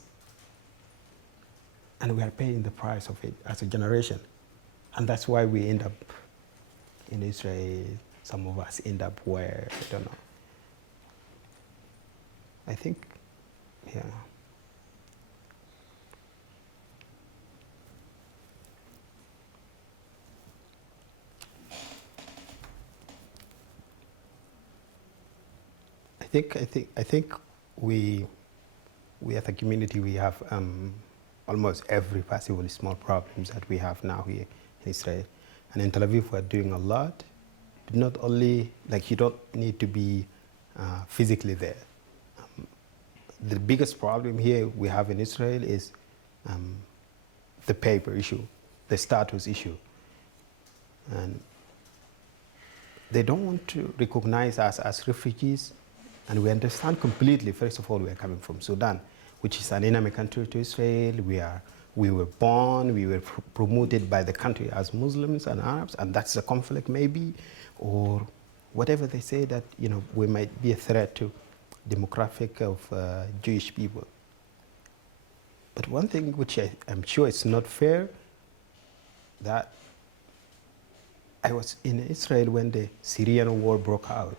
and we are paying the price of it as a generation. And that's why we end up in Israel. Some of us end up where, I don't know. I think, yeah. I think we as a community, we have almost every possible small problems that we have now here in Israel. And in Tel Aviv, we're doing a lot. Not only, like, you don't need to be physically there. The biggest problem here we have in Israel is the paper issue, the status issue. And they don't want to recognize us as refugees, and we understand completely. First of all, we are coming from Sudan, which is an enemy country to Israel. We were born, we were promoted by the country as Muslims and Arabs, and that's a conflict maybe, or whatever they say, that, you know, we might be a threat to demographic of Jewish people. But one thing which I'm sure it's not fair, that I was in Israel when the Syrian war broke out.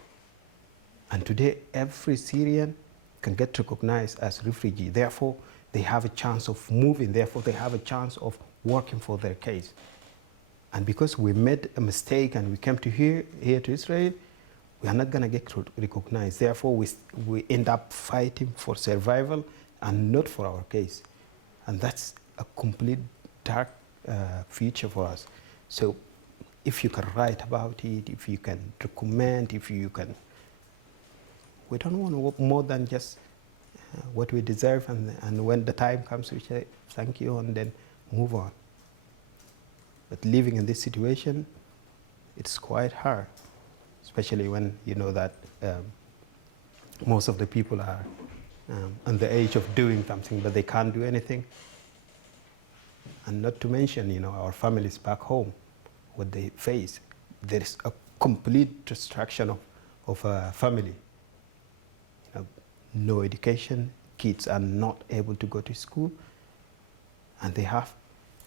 And today, every Syrian can get recognized as refugee. Therefore, they have a chance of moving. Therefore, they have a chance of working for their case. And because we made a mistake and we came to here to Israel, we are not going to get recognized. Therefore, we end up fighting for survival and not for our case. And that's a complete dark future for us. So if you can write about it, if you can document, if you can, we don't want more than just what we deserve, and when the time comes, we say thank you and then move on. But living in this situation, it's quite hard, especially when you know that most of the people are on the age of doing something, but they can't do anything. And not to mention, you know, our families back home, what they face. There is a complete destruction of a family. You know, no education, kids are not able to go to school, and they have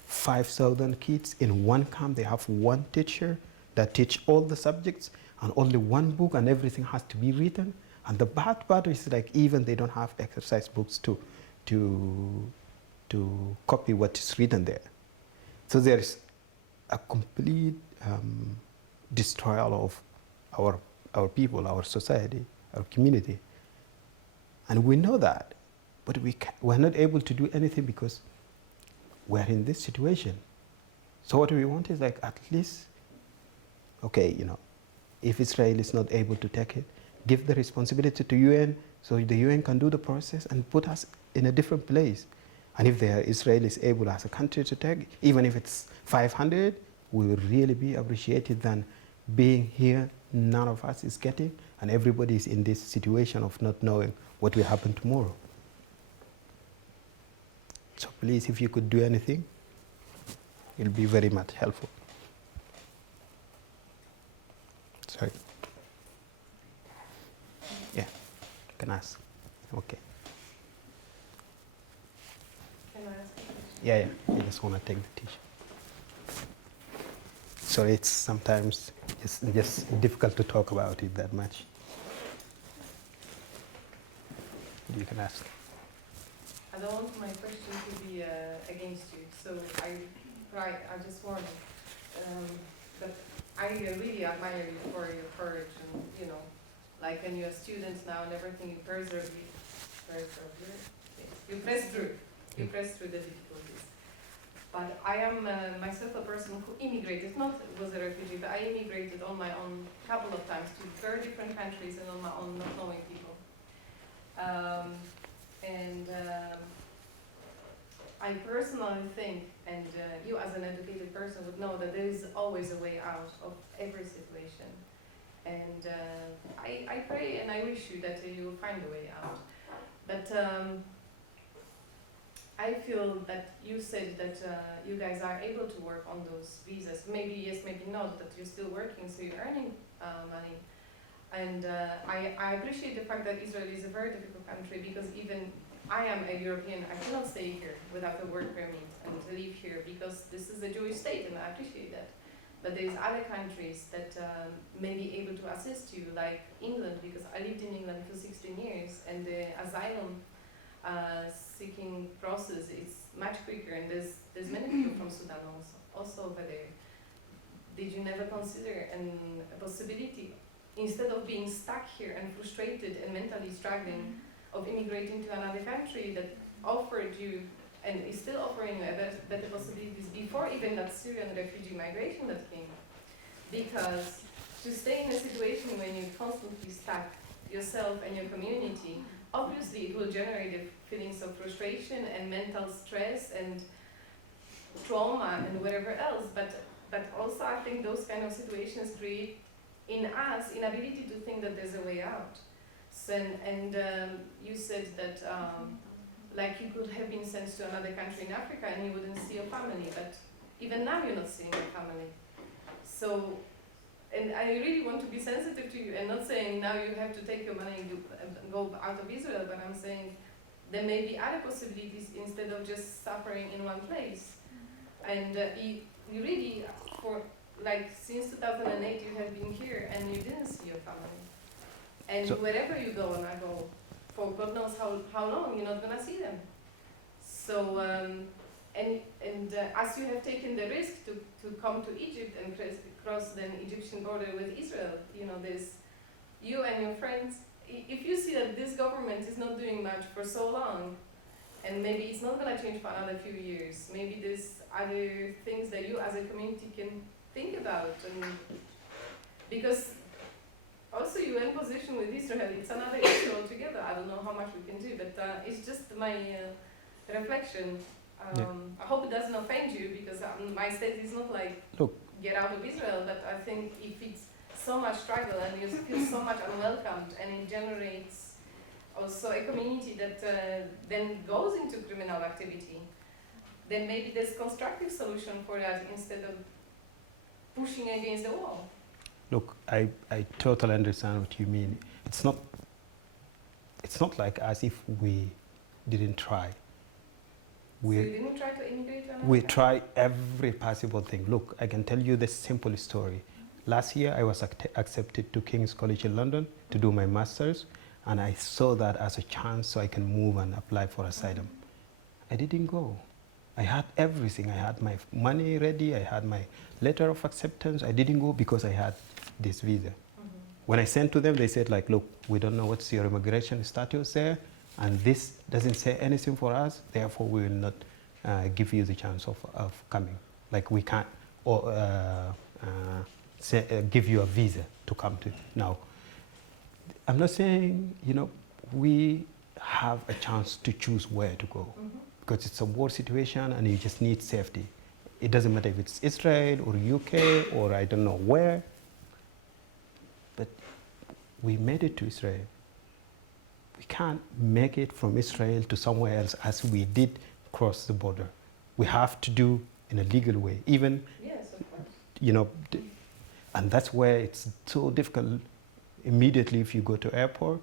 5,000 kids in one camp. They have one teacher that teach all the subjects, and only one book, and everything has to be written. And the bad part is, like, even they don't have exercise books to copy what is written there. So there is a complete destroyal of our people, our society, our community. And we know that, but we're not able to do anything because we're in this situation. So what we want is, like, at least, okay, you know, if Israel is not able to take it, give the responsibility to UN, so the UN can do the process and put us in a different place. And if Israel is able as a country to take, even if it's 500, we will really be appreciated than being here, none of us is getting, and everybody is in this situation of not knowing what will happen tomorrow. So please, if you could do anything, it'll be very much helpful. Sorry. Yeah, you can ask. Okay. Can I ask a question? Yeah, I just want to take the t-shirt. Sorry, it's sometimes just difficult to talk about it that much. You can ask. I don't want my question to be against you, so I just want, but I really admire you for your courage and, you know, like when you're a student now and everything, you press through the difficulties. But I am myself a person who immigrated, not was a refugee, but I immigrated on my own a couple of times to very different countries and on my own, not knowing people. I personally think, and you as an educated person would know, that there is always a way out of every situation. And I pray and I wish you that you will find a way out. But I feel that you said that you guys are able to work on those visas. Maybe yes, maybe not, but you're still working, so you're earning money. And I appreciate the fact that Israel is a very difficult country, because even I am a European, I cannot stay here without a work permit and live here, because this is a Jewish state, and I appreciate that. But there's other countries that may be able to assist you, like England, because I lived in England for 16 years, and the asylum seeking process is much quicker, and there's many people from Sudan also over there. Did you never consider a possibility, instead of being stuck here and frustrated and mentally struggling, of immigrating to another country that offered you and is still offering you better possibilities before even that Syrian refugee migration that came. Because to stay in a situation when you constantly stuck yourself and your community, obviously it will generate feelings of frustration and mental stress and trauma and whatever else. But also I think those kind of situations create in us inability to think that there's a way out. So, and you said that like you could have been sent to another country in Africa and you wouldn't see your family, but even now you're not seeing your family. So, and I really want to be sensitive to you and not saying now you have to take your money and go out of Israel, but I'm saying there may be other possibilities instead of just suffering in one place. And you really, for like since 2008 you have been here and you didn't see your family. And So- wherever you go and I go, for God knows how long, you're not gonna see them. So, as you have taken the risk to come to Egypt and cross the Egyptian border with Israel, you know, there's you and your friends. If you see that this government is not doing much for so long, and maybe it's not gonna change for another few years, maybe there's other things that you as a community can think about, and because also UN position with Israel, it's another issue altogether. I don't know how much we can do, but it's just my reflection. I hope it doesn't offend you because my state is not like Look. get out of Israel, but I think if it's so much struggle and you feel so much unwelcomed and it generates also a community that then goes into criminal activity, then maybe there's constructive solution for that instead of pushing against the wall. Look, I totally understand what you mean. It's not like as if we didn't try. So you didn't try to immigrate to America? We try every possible thing. Look, I can tell you the simple story. Last year, I was accepted to King's College in London to do my master's, and I saw that as a chance so I can move and apply for asylum. I didn't go. I had everything. I had my money ready. I had my letter of acceptance. I didn't go because I had this visa. When I sent to them, they said like, look, we don't know what's your immigration status there, and this doesn't say anything for us, therefore we will not give you the chance of coming. Like we can't give you a visa to come to. Now, I'm not saying, you know, we have a chance to choose where to go because it's a war situation and you just need safety. It doesn't matter if it's Israel or UK or I don't know where, but we made it to Israel. We can't make it from Israel to somewhere else as we did cross the border. We have to do in a legal way, even, Yes, of course. you know, and that's where it's so difficult. Immediately if you go to airport,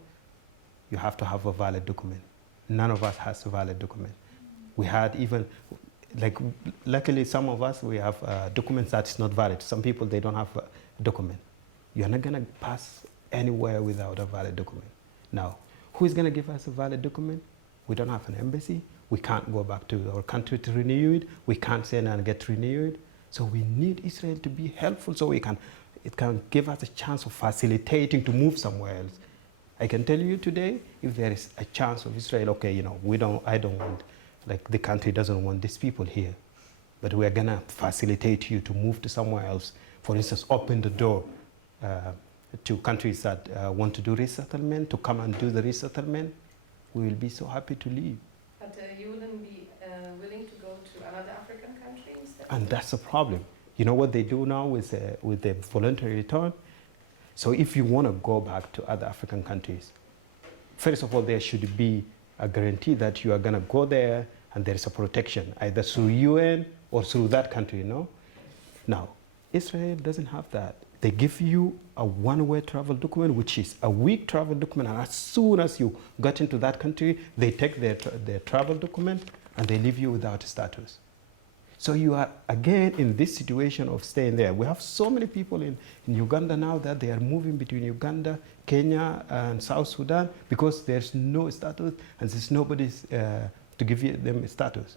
you have to have a valid document. None of us has a valid document. We had even, like, luckily some of us, we have documents that's not valid. Some people, they don't have a document. You're not gonna pass anywhere without a valid document. Now, who is gonna give us a valid document? We don't have an embassy. We can't go back to our country to renew it. We can't send and get renewed. So we need Israel to be helpful so it can give us a chance of facilitating to move somewhere else. I can tell you today, if there is a chance of Israel, okay, you know, I don't want, like the country doesn't want these people here, but we are gonna facilitate you to move to somewhere else. For instance, open the door to countries that want to do resettlement, to come and do the resettlement. We will be so happy to leave. But you wouldn't be willing to go to another African country instead? And that's the problem. You know what they do now with the voluntary return? So if you want to go back to other African countries, first of all, there should be a guarantee that you are going to go there and there is a protection, either through UN or through that country, you know? Now, Israel doesn't have that. They give you a one-way travel document, which is a week travel document, and as soon as you get into that country, they take their travel document and they leave you without status. So you are again in this situation of staying there. We have so many people in Uganda now that they are moving between Uganda, Kenya, and South Sudan because there's no status and there's nobody to give them a status.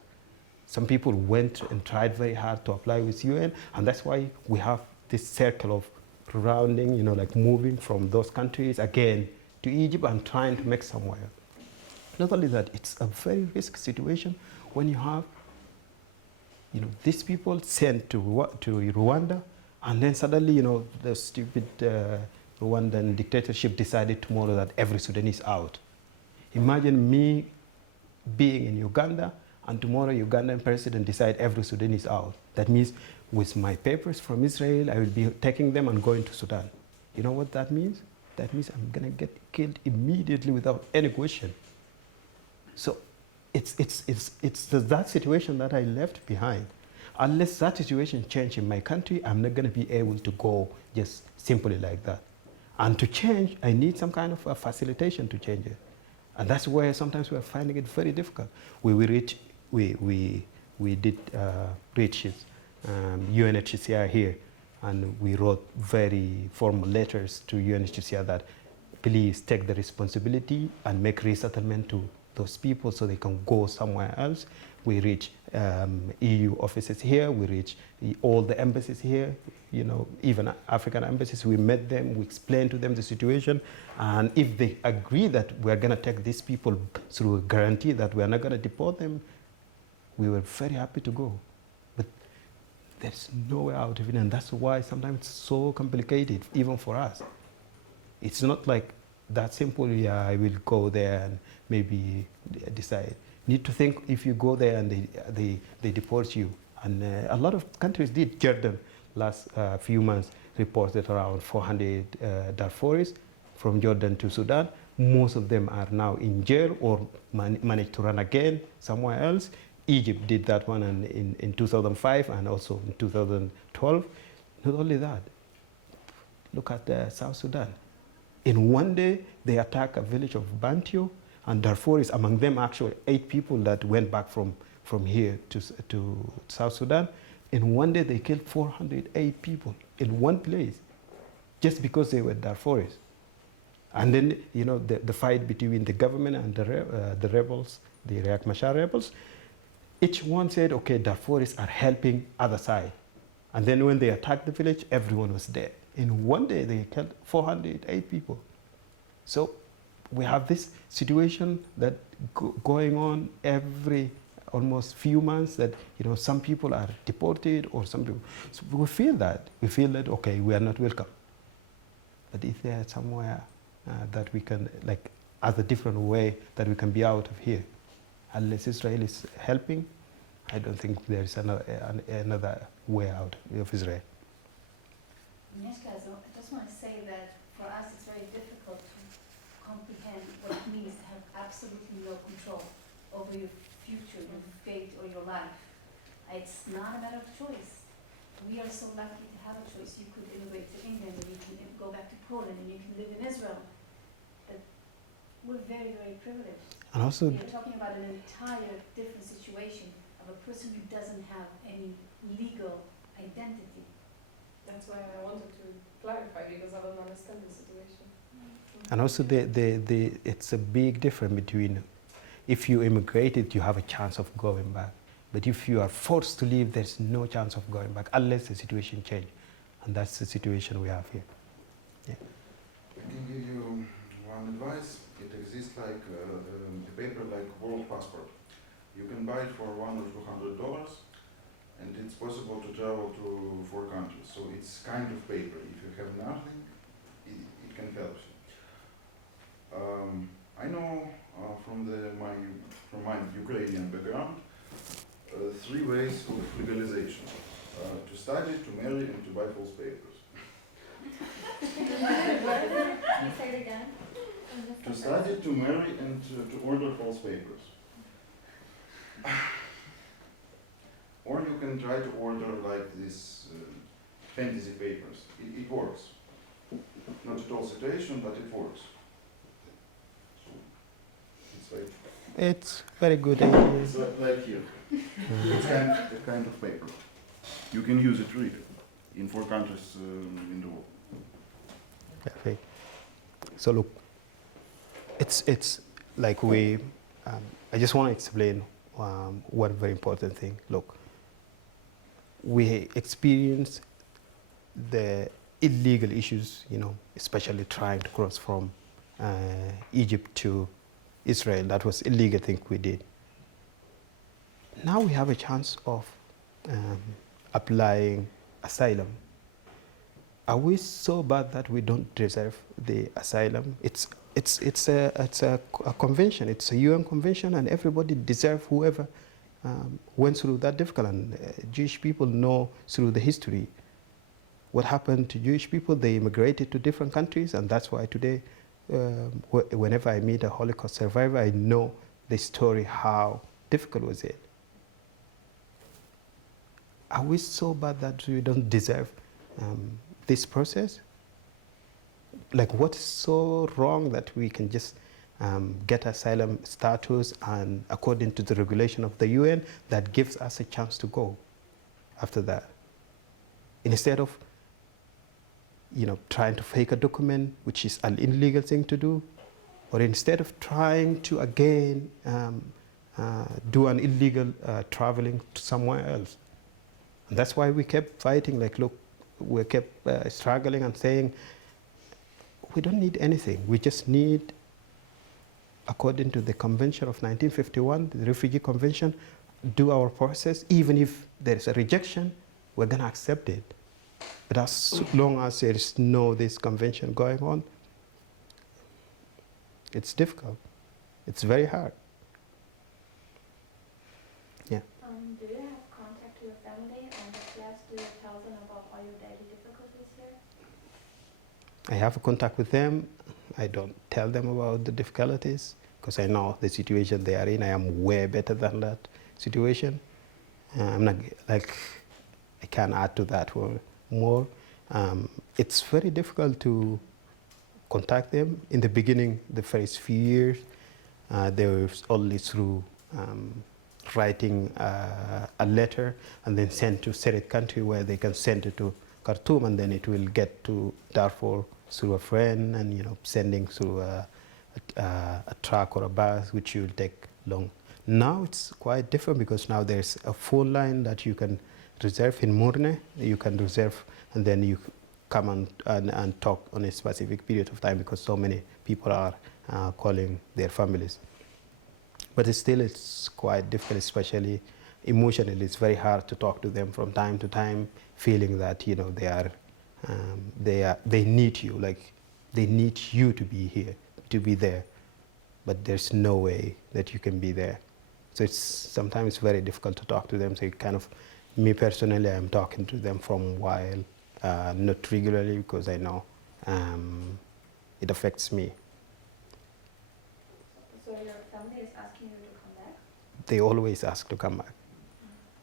Some people went and tried very hard to apply with UN, and that's why we have this circle of rounding, you know, like moving from those countries again to Egypt and trying to make somewhere. Not only that, it's a very risky situation. when you have, these people sent to Rwanda, and then suddenly, the stupid Rwandan dictatorship decided tomorrow that every Sudanese out. Imagine me being in Uganda, and tomorrow Ugandan president decide every Sudanese out. That means with my papers from Israel, I will be taking them and going to Sudan. You know what that means? That means I'm gonna get killed immediately without any question. So it's that situation that I left behind. Unless that situation change in my country, I'm not gonna be able to go just simply like that. And to change, I need some kind of a facilitation to change it. And that's where sometimes we're finding it very difficult. We did reach UNHCR here, and we wrote very formal letters to UNHCR that please take the responsibility and make resettlement to those people so they can go somewhere else. We reach EU offices here, we reach all the embassies here, even African embassies. We met them, we explained to them the situation, and if they agree that we're gonna take these people through a guarantee that we're not gonna deport them, we were very happy to go. But there's no way out of it, and that's why sometimes it's so complicated, even for us. It's not like that simple, yeah, I will go there and maybe decide. Need to think if you go there and they deport you. And a lot of countries did. Jordan last few months reported around 400 Darfuris from Jordan to Sudan. Most of them are now in jail or managed to run again somewhere else. Egypt did that one in 2005 and also in 2012. Not only that, look at South Sudan. In one day, they attack a village of Bantio, and Darfur is among them actually 8 people that went back from here to South Sudan. In one day, they killed 408 people in one place, just because they were Darfuris. And then, the fight between the government and the rebels, the Riek Machar rebels, each one said, okay, Darfuris are helping other side. And then when they attacked the village, everyone was dead. In one day, they killed 408 people. So we have this situation that going on every almost few months that, some people are deported or some people. So we feel that. We feel that, okay, we are not welcome. But if there's somewhere that we can, as a different way that we can be out of here, unless Israel is helping, I don't think there is another way out of Israel. Agnieszka, I just want to say that for us it's very difficult to comprehend what it means to have absolutely no control over your future, your fate, or your life. It's not a matter of choice. We are so lucky to have a choice. You could immigrate to England, or you can go back to Poland, and you can live in Israel. But we're very, very privileged. And also, You're talking about an entire different situation of a person who doesn't have any legal identity. That's why I wanted to clarify, because I don't understand the situation. and also it's a big difference between if you immigrated, you have a chance of going back. But if you are forced to leave, there's no chance of going back unless the situation changes. And that's the situation we have here. Yeah. I can give you one advice. It exists like a paper like World Passport. You can buy it for $100 or $200, and it's possible to travel to 4 countries. So it's kind of paper. If you have nothing, it can help you. I know from my Ukrainian background 3 ways of legalization: to study, to marry, and to buy false papers. Can you say it again? To study, to marry, and to order false papers. Or you can try to order like this fantasy papers. It works. Not at all situation, but it works. So it's like It's very good idea. it's like here. It's kind of paper. You can use it really in 4 countries in the world. Perfect. So look, it's like I just want to explain one very important thing. Look, we experience the illegal issues, especially trying to cross from Egypt to Israel. That was illegal thing we did. now we have a chance of applying asylum. Are we so bad that we don't deserve the asylum? It's a convention. It's a UN convention, and everybody deserves whoever went through that difficult. And Jewish people know through the history what happened to Jewish people. They immigrated to different countries, and that's why today, whenever I meet a Holocaust survivor, I know the story, how difficult was it. Are we so bad that we don't deserve this process? Like, what is so wrong that we can just get asylum status, and according to the regulation of the UN, that gives us a chance to go after that? Instead of, trying to fake a document, which is an illegal thing to do, or instead of trying to again do an illegal traveling to somewhere else. And that's why we kept fighting, like, look, we kept struggling and saying, we don't need anything. We just need, according to the Convention of 1951, the Refugee Convention, do our process. Even if there is a rejection, we're going to accept it. But as long as there is this convention going on, it's difficult. It's very hard. Yeah. Do you have contact with your family, and if yes, do you tell them about all your daily difficulties here? I have a contact with them. I don't tell them about the difficulties because I know the situation they are in. I am way better than that situation. I'm not like, I can add to that more. It's very difficult to contact them. In the beginning, the first few years, they were only through writing a letter and then send to Seret country, where they can send it to Khartoum, and then it will get to Darfur through a friend, and sending through a truck or a bus, which will take long. Now it's quite different because now there's a phone line that you can reserve in Murne. You can reserve, and then you come and talk on a specific period of time, because so many people are calling their families. But it's quite difficult, especially emotionally. It's very hard to talk to them from time to time, feeling that they need you, like they need you to be here, to be there, but there's no way that you can be there. So it's sometimes very difficult to talk to them. So me personally, I'm talking to them from a while, not regularly, because I know it affects me. So your family is asking you to come back? They always ask to come back.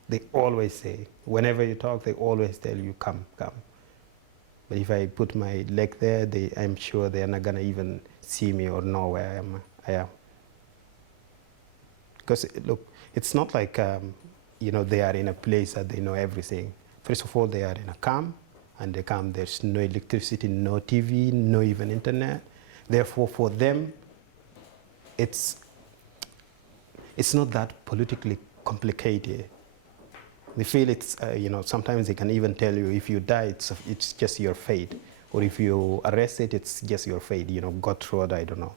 They always say, whenever you talk, they always tell you, come. But if I put my leg there, I'm sure they're not gonna even see me or know where I am. Because look, it's not like they are in a place that they know everything. First of all, they are in a camp, and the camp, there's no electricity, no TV, no even internet. Therefore, for them, it's not that politically complicated. They feel it's, sometimes they can even tell you, if you die, it's just your fate. Or if you arrested, it's just your fate. God thrown, I don't know,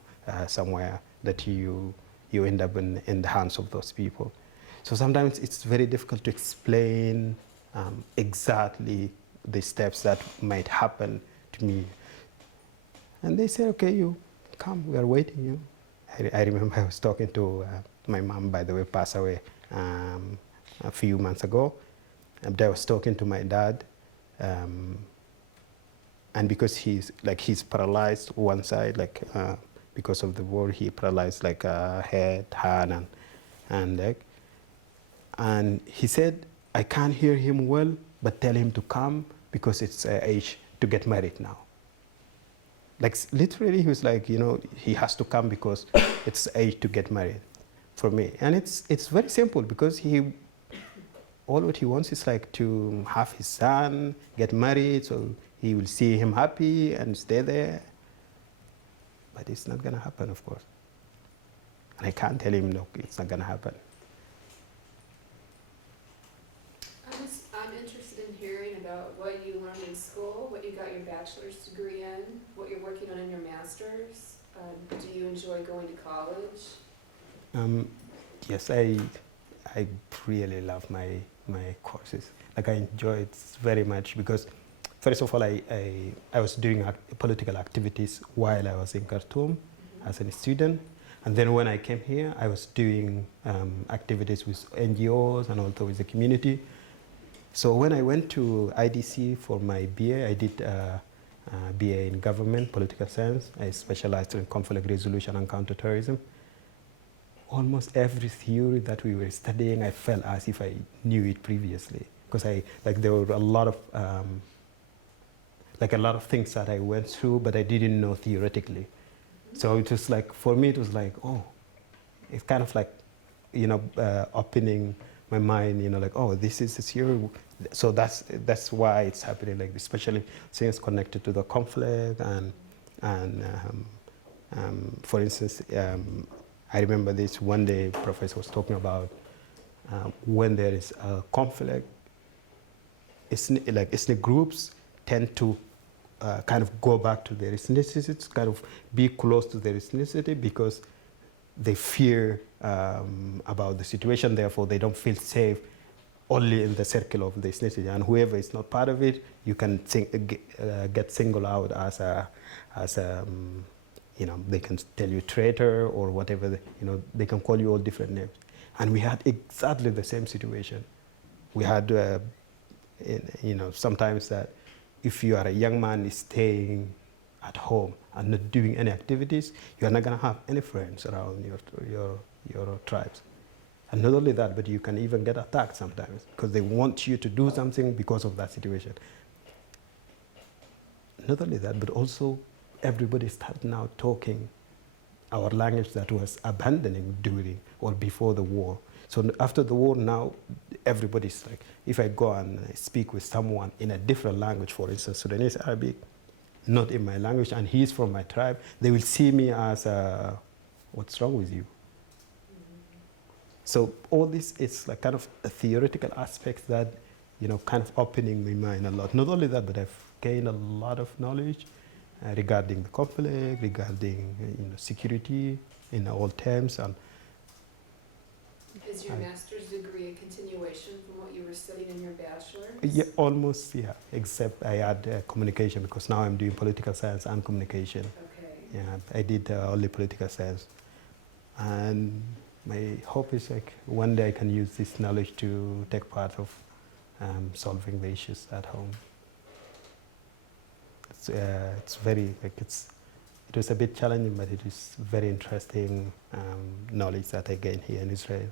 somewhere that you end up in the hands of those people. So sometimes it's very difficult to explain exactly the steps that might happen to me. And they say, okay, you come, we are waiting you. I remember I was talking to my mom, by the way, passed away a few months ago. And I was talking to my dad, and because he's paralyzed one side, because of the war, he paralyzed head, hand, and leg. And he said, I can't hear him well, but tell him to come because it's age to get married now. Literally, he was like, he has to come because it's age to get married for me. And it's very simple, because all what he wants is to have his son get married, so he will see him happy and stay there. But it's not going to happen, of course. And I can't tell him, look, it's not going to happen. I'm interested in hearing about what you learned in school, what you got your bachelor's degree in, what you're working on in your master's. Do you enjoy going to college? Yes, I I really love my courses. Like I enjoy it very much because, first of all, I was doing political activities while I was in Khartoum as a student. And then when I came here, I was doing activities with NGOs and also with the community. So when I went to IDC for my BA, I did BA in government, political science. I specialized in conflict resolution and counterterrorism. Almost every theory that we were studying, I felt as if I knew it previously, because there were a lot of things that I went through, but I didn't know theoretically. So it was like, for me, it was like, oh, it's kind of like, opening my mind, like, oh, this is a theory. So that's why it's happening like this, especially things connected to the conflict and for instance, I remember this one day, Professor was talking about when there is a conflict, ethnic groups tend to kind of go back to their ethnicity, kind of be close to their ethnicity because they fear about the situation, therefore they don't feel safe only in the circle of the ethnicity. And whoever is not part of it, you can get singled out as a they can tell you traitor or whatever, they can call you all different names. And we had exactly the same situation. We had, sometimes that if you are a young man staying at home and not doing any activities, you are not going to have any friends around your tribes. And not only that, but you can even get attacked sometimes because they want you to do something because of that situation. Not only that, but also everybody started now talking our language that was abandoning during or before the war. So after the war now, everybody's like, if I go and speak with someone in a different language, for instance, Sudanese Arabic, not in my language, and he's from my tribe, they will see me as, what's wrong with you? So all this is like kind of a theoretical aspect that, kind of opening my mind a lot. Not only that, but I've gained a lot of knowledge regarding the conflict, regarding security in all terms. And is your master's degree a continuation from what you were studying in your bachelor's? Yeah, almost, yeah, except I add communication because now I'm doing political science and communication. Okay. Yeah, I did only political science. And my hope is like one day I can use this knowledge to take part of solving the issues at home. It's very, it was a bit challenging, but it is very interesting knowledge that I gained here in Israel.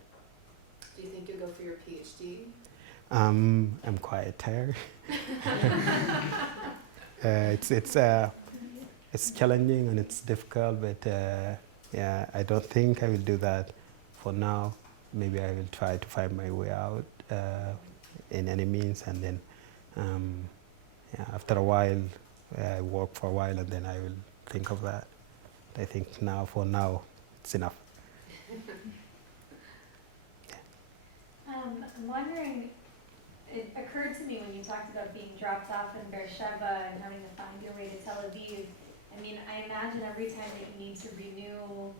Do you think you'll go for your PhD? I'm quite tired. It's challenging and it's difficult, but yeah, I don't think I will do that for now. Maybe I will try to find my way out in any means, and then after a while, I work for a while, and then I will think of that. I think for now, it's enough. I'm wondering, it occurred to me when you talked about being dropped off in Beersheba and having to find your way to Tel Aviv. I mean, I imagine every time that you need to renew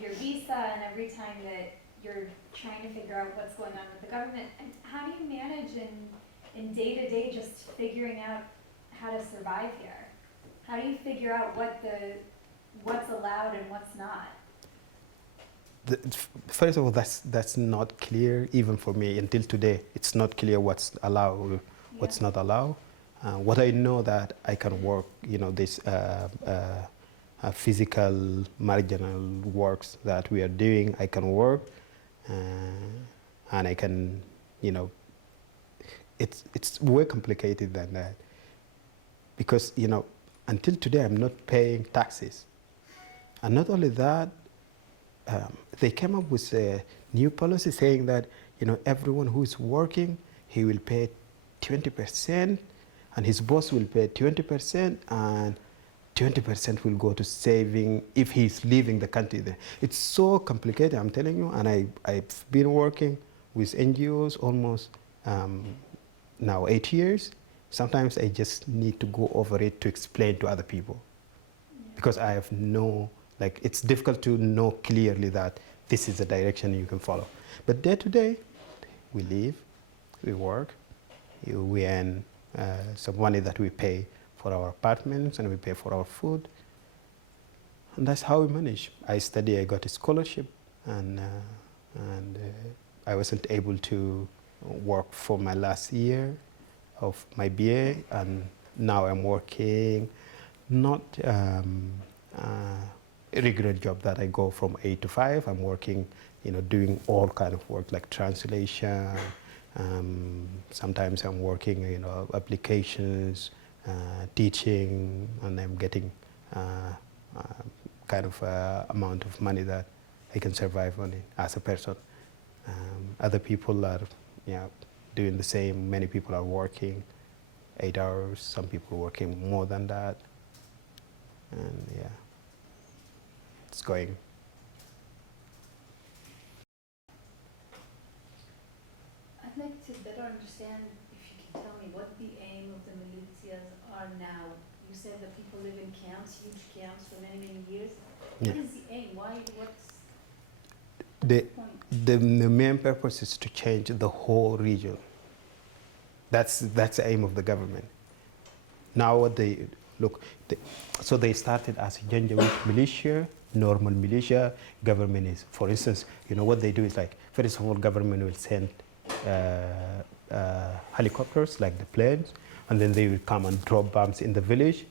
your visa and every time that you're trying to figure out what's going on with the government, and how do you manage in day-to-day just figuring out how to survive here? How do you figure out what's allowed and what's not? First of all, that's not clear even for me until today. It's not clear what's allowed, what's not allowed. What I know that I can work, this physical marginal works that we are doing, I can work, and I can, it's way complicated than that. Because, until today I'm not paying taxes. And not only that, they came up with a new policy saying that, everyone who is working, he will pay 20%, and his boss will pay 20%, and 20% will go to saving if he's leaving the country there. It's so complicated, I'm telling you, and I've been working with NGOs almost now 8 years. Sometimes I just need to go over it to explain to other people because I have it's difficult to know clearly that this is the direction you can follow. But day to day, we live, we work, we earn some money that we pay for our apartments and we pay for our food. And that's how we manage. I study, I got a scholarship, and I wasn't able to work for my last year of my BA, and now I'm working, not a regular job that I go from 8 to 5. I'm working, doing all kind of work like translation. Sometimes I'm working, applications, teaching, and I'm getting kind of amount of money that I can survive on it as a person. Other people are doing the same. Many people are working 8 hours, some people working more than that. And yeah, it's going. I'd like to better understand, if you can tell me, what the aim of the militias are now. You said that people live in camps, huge camps for many, many years. Yeah. What is the aim? What's The, the point? the main purpose is to change the whole region. That's the aim of the government. Now what so they started as Janjaweed militia, normal militia. Government is, for instance, what they do is like, first of all, government will send helicopters, like the planes, and then they will come and drop bombs in the village,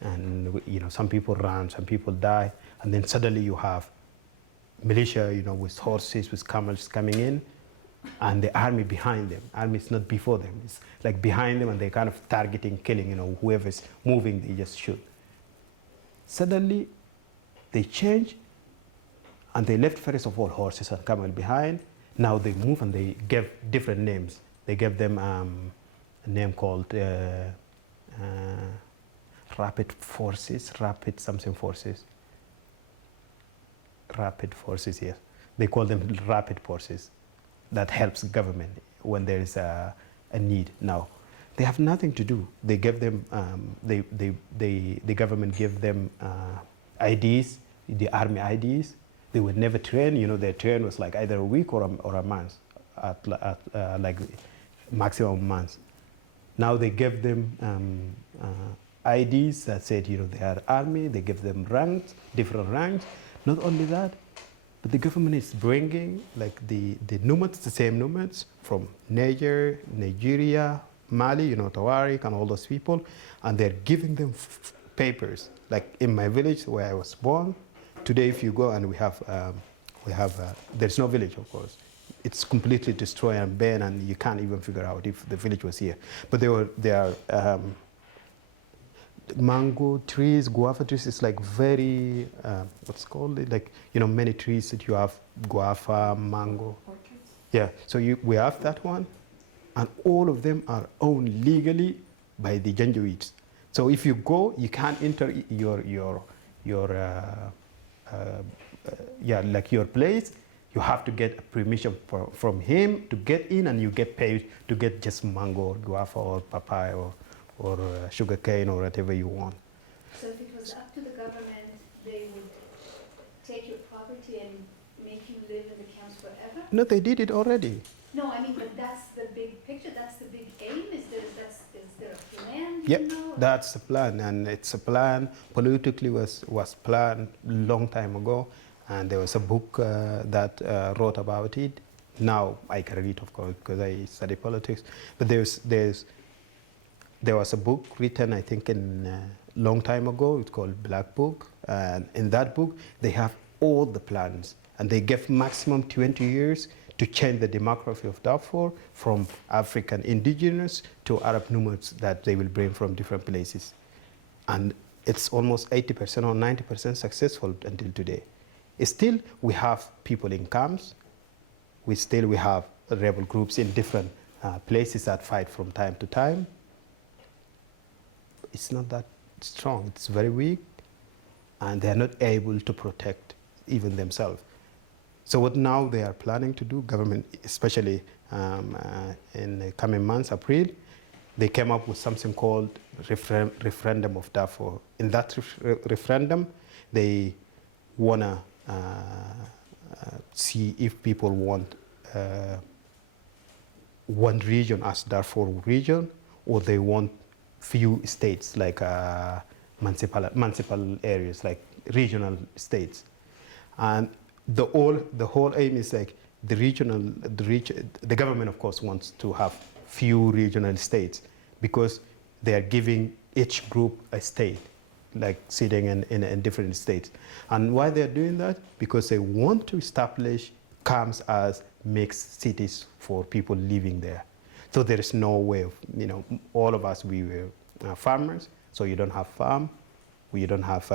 and some people run, some people die, and then suddenly you have militia, with horses, with camels coming in, and the army behind them. Army is not before them, it's like behind them, and they kind of targeting, killing, whoever's moving, they just shoot. Suddenly, they change, and they left first of all horses and camel behind. Now they move and they give different names. They gave them a name called Rapid Forces, Rapid something Forces. Rapid Forces, yes. They call them Rapid Forces. That helps government when there is a need. Now, they have nothing to do. They give them, the government give them IDs, the army IDs. They would never train. Their train was like either a week or a month, at like maximum months. Now they give them IDs that said, they are army. They give them ranks, different ranks. Not only that, but the government is bringing like the nomads, the same nomads from Niger, Nigeria, Mali, Tawarik, and all those people, and they're giving them papers. Like in my village where I was born, today if you go and we have there's no village, of course. It's completely destroyed and burned, and you can't even figure out if the village was here. But there are mango trees, guava trees. It's like very, what's called it? Like, many trees that you have guava, mango. Orchids? Yeah, so we have that one, and all of them are owned legally by the Janjaweeds. So if you go, you can't enter your place. You have to get permission from him to get in, and you get paid to get just mango or guava or papaya or sugar cane or whatever you want. So if it was up to the government, they would take your property and make you live in the camps forever? No, they did it already. No, I mean, but that's the big picture, that's the big aim, is there a plan, do Yep, you know? that's the plan, and it's a plan, politically was planned long time ago, and there was a book that wrote about it. Now I can read, of course, because I study politics, but there was a book written, I think, in long time ago. It's called Black Book, and in that book they have all the plans, and they give maximum 20 years to change the demography of Darfur from African indigenous to Arab nomads that they will bring from different places. And it's almost 80% or 90% successful until today. Still, we have people in camps. We have rebel groups in different places that fight from time to time. It's not that strong. It's very weak, and they're not able to protect even themselves. So what now they are planning to do, government, especially in the coming months, April, they came up with something called referendum of Darfur. In that referendum, they want to see if people want one region as Darfur region, or they want few states like municipal areas, like regional states. And the whole aim is like the government, of course, wants to have few regional states because they are giving each group a state, like sitting in different states. And why they're doing that? Because they want to establish camps as mixed cities for people living there. So there is no way of, all of us, we were farmers, so you don't have farm, you don't have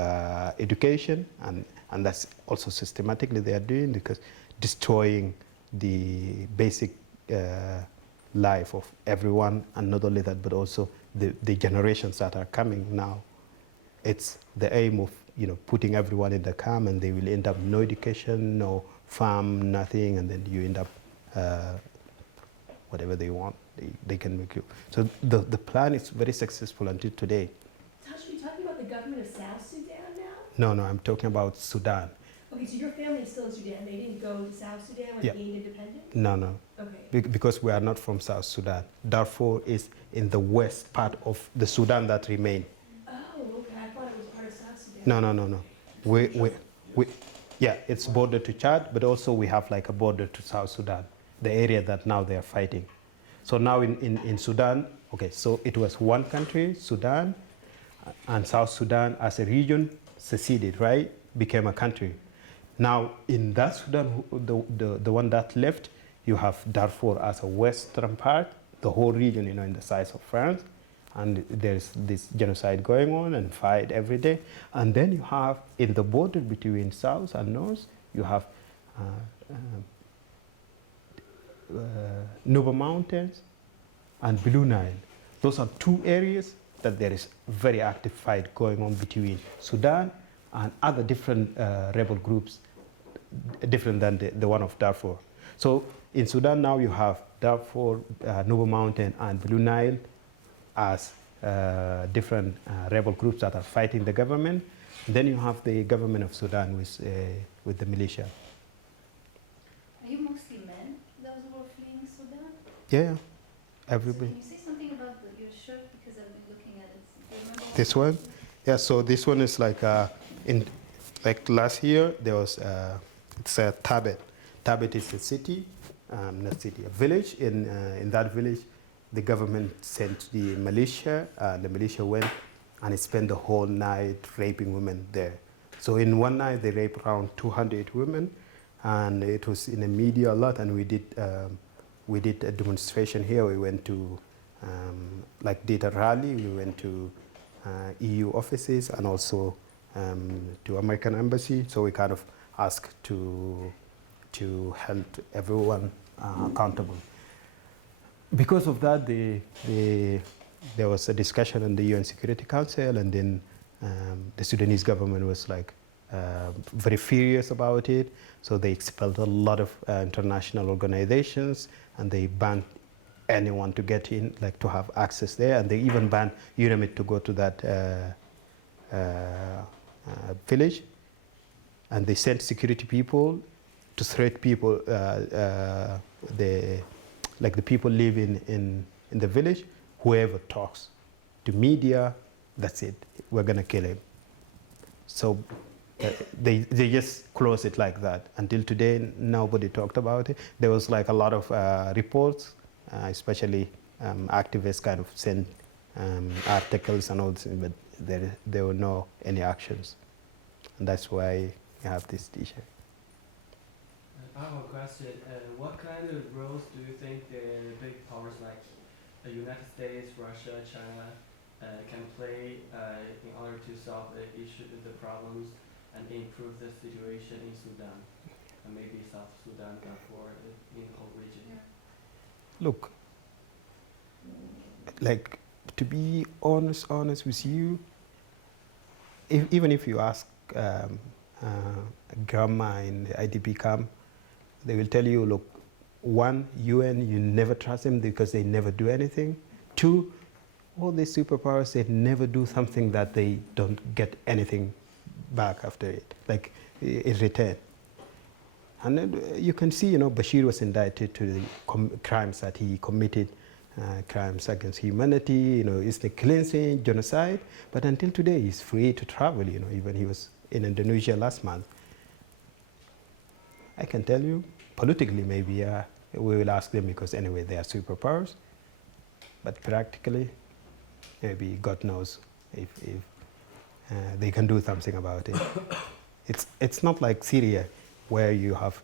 education, and that's also systematically they are doing, because destroying the basic life of everyone, and not only that, but also the generations that are coming now. It's the aim of putting everyone in the camp, and they will end up no education, no farm, nothing, and then you end up whatever they want, they can make you. So the plan is very successful until today. Tash, are you talking about the government of South Sudan now? No, I'm talking about Sudan. Okay, so your family is still in Sudan. They didn't go to South Sudan when Yeah. they gained independence? No. Okay. Because we are not from South Sudan. Darfur is in the west part of the Sudan that remain. Oh, okay. I thought it was part of South Sudan. No. Yeah, it's border to Chad, but also we have like a border to South Sudan, the area that now they are fighting. So now in Sudan, okay, so it was one country, Sudan, and South Sudan as a region seceded, right? Became a country. Now in that Sudan, the one that left, you have Darfur as a western part, the whole region, in the size of France, and there's this genocide going on and fight every day. And then you have in the border between South and North, you have Nuba Mountains and Blue Nile. Those are two areas that there is very active fight going on between Sudan and other different rebel groups, different than the one of Darfur. So in Sudan now you have Darfur, Nuba Mountain and Blue Nile as different rebel groups that are fighting the government. Then you have the government of Sudan with the militia. Are you mostly men, those who are fleeing Sudan? Yeah, So everybody. can you say something about your shirt, because I've been looking at it. Do you remember This one? Yeah, so this one is like, last year, there was, it's a Tabet. Tabet is a city, not city, a village. In that village, the government sent the militia went and it spent the whole night raping women there. So in one night, they raped around 200 women, and it was in the media a lot, and we did a demonstration here. We went to, did a rally, we went to EU offices and also to American embassy. So we kind of asked to hold everyone accountable. Because of that, there was a discussion in the UN Security Council, and then the Sudanese government was very furious about it. So they expelled a lot of international organizations, and they banned anyone to get in, to have access there. And they even banned UNAMID to go to that village. And they sent security people to threat people, the people living in the village. Whoever talks to media, that's it, we're gonna kill him. So they just closed it like that. Until today, nobody talked about it. There was a lot of reports, especially activists kind of sent articles and all this, but there were no any actions. And that's why you have this t-shirt. I have a question. What kind of roles do you think the big powers like the United States, Russia, China can play in order to solve the problems and improve the situation in Sudan, and maybe South Sudan, Darfur, in the whole region? Look, to be honest with you, even if you ask grandma in the IDP camp, they will tell you, look, one, UN, you never trust them because they never do anything. Two, all these superpowers, they never do something that they don't get anything back after it, in return. And you can see, Bashir was indicted to the crimes that he committed, crimes against humanity, ethnic cleansing, genocide. But until today, he's free to travel, even he was in Indonesia last month. I can tell you, politically maybe we will ask them because anyway they are superpowers. But practically, maybe God knows if they can do something about it. It's not like Syria, where you have,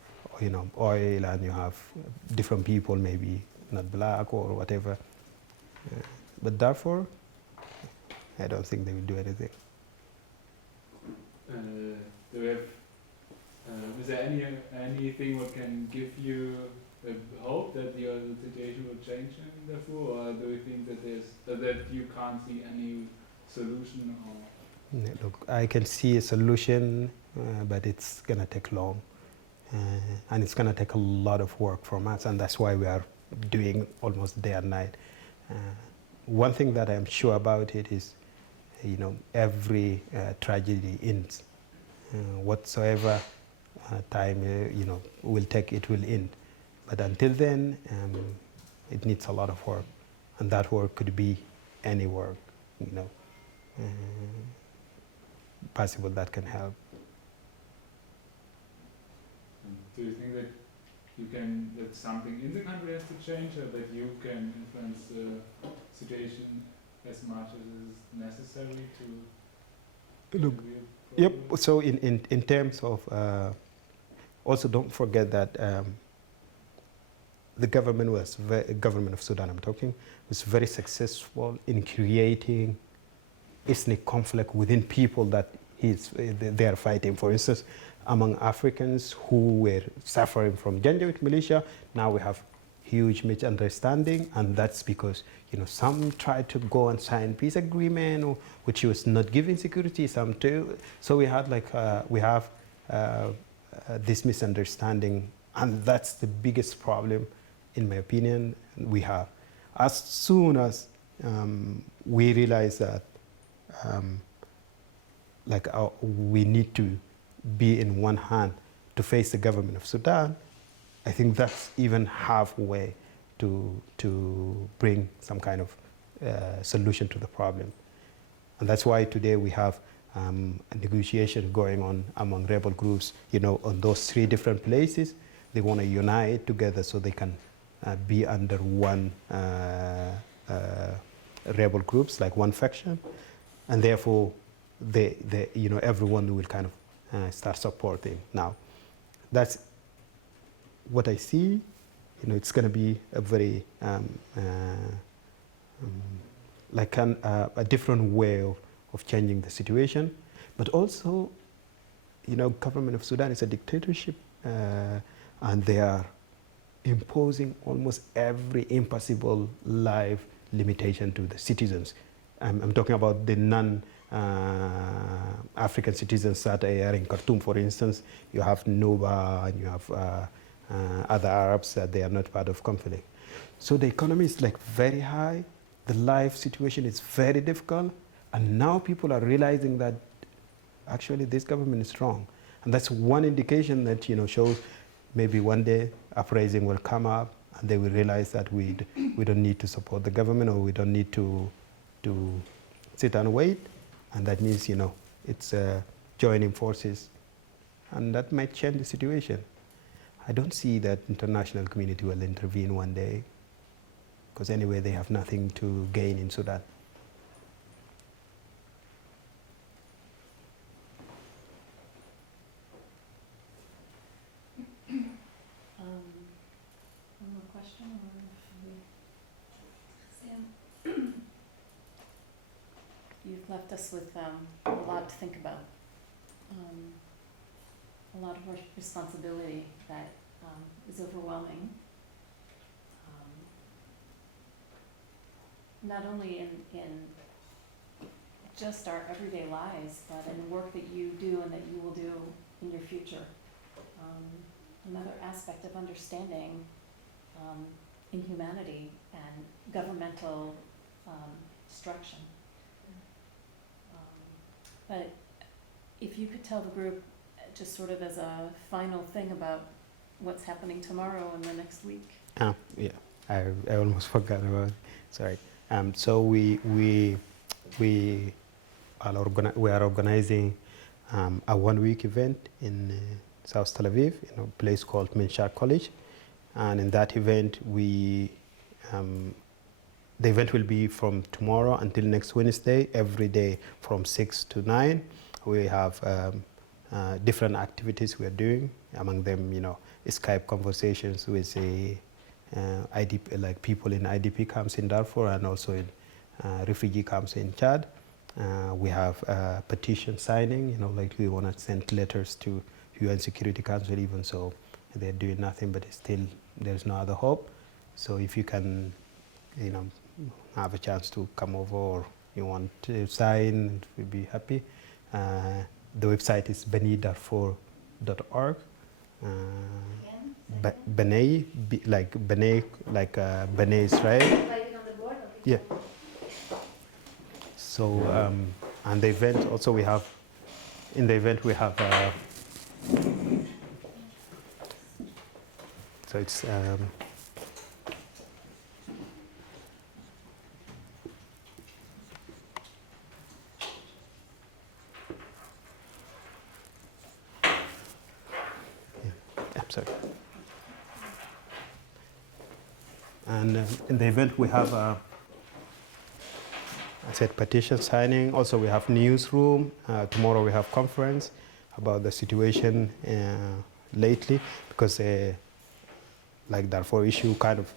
oil and you have different people, maybe not black or whatever. But Darfur, I don't think they will do anything. Do we have? Is there anything what can give you hope that your situation will change in Darfur, or do you think that that you can't see any solution? Or Look, I can see a solution, but it's gonna take long, and it's gonna take a lot of work from us, and that's why we are doing almost day and night. One thing that I'm sure about it is, every tragedy ends. Whatsoever time will take, it will end. But until then, it needs a lot of work, and that work could be any work, possible that can help. do you think that something in the country has to change, or that you can influence the situation as much as is necessary to? Look, yep. So in terms of, also don't forget that the government government of Sudan, I'm talking, was very successful in creating ethnic conflict within people that they are fighting. For instance, among Africans who were suffering from Janjaweed militia, now we have huge misunderstanding, and that's because some tried to go and sign peace agreement, which was not giving security. Some too. So we had this misunderstanding, and that's the biggest problem, in my opinion, we have. As soon as we realize that we need to be in one hand to face the government of Sudan, I think that's even halfway to bring some kind of solution to the problem. And that's why today we have a negotiation going on among rebel groups, on those 3 different places. They want to unite together so they can be under one rebel groups, like one faction, and therefore everyone will kind of start supporting. Now, that's what I see. It's going to be a very a different way of changing the situation, but also, government of Sudan is a dictatorship, and they are imposing almost every impossible life limitation to the citizens. I'm talking about the non-African citizens that are in Khartoum, for instance. You have Nuba, and you have other Arabs that they are not part of conflict. So the economy is very high, the life situation is very difficult, and now people are realizing that actually this government is wrong. And that's one indication that shows maybe one day uprising will come up, and they will realize that we don't need to support the government, or we don't need to sit and wait, and that means it's joining forces, and that might change the situation. I don't see that international community will intervene one day, because anyway they have nothing to gain in Sudan. One more question, or should we? Sam, You've left us with a lot to think about, a lot of responsibility that is overwhelming, not only in just our everyday lives, but in the work that you do and that you will do in your future. Another aspect of understanding inhumanity and governmental destruction. But if you could tell the group, just sort of as a final thing about what's happening tomorrow and the next week. Yeah, I almost forgot about it. Sorry. So we are organizing a 1-week event in South Tel Aviv, in a place called Minshar College, and in that event the event will be from tomorrow until next Wednesday, every day from 6 to 9. We have different activities we are doing. Among them, Skype conversations with IDP, like people in IDP camps in Darfur and also in refugee camps in Chad. We have petition signing, like we want to send letters to UN Security Council, even so they're doing nothing, but still there's no other hope. So if you can, have a chance to come over or you want to sign, we'd be happy. The website is benaydarfur.org. Benay, like Benay Israel. Write it on the board? Okay. Yeah. So, and the event also in the event we have, so it's, I'm sorry. And in the event we have, I said petition signing. Also we have newsroom. Tomorrow we have conference about the situation lately, because like Darfur issue kind of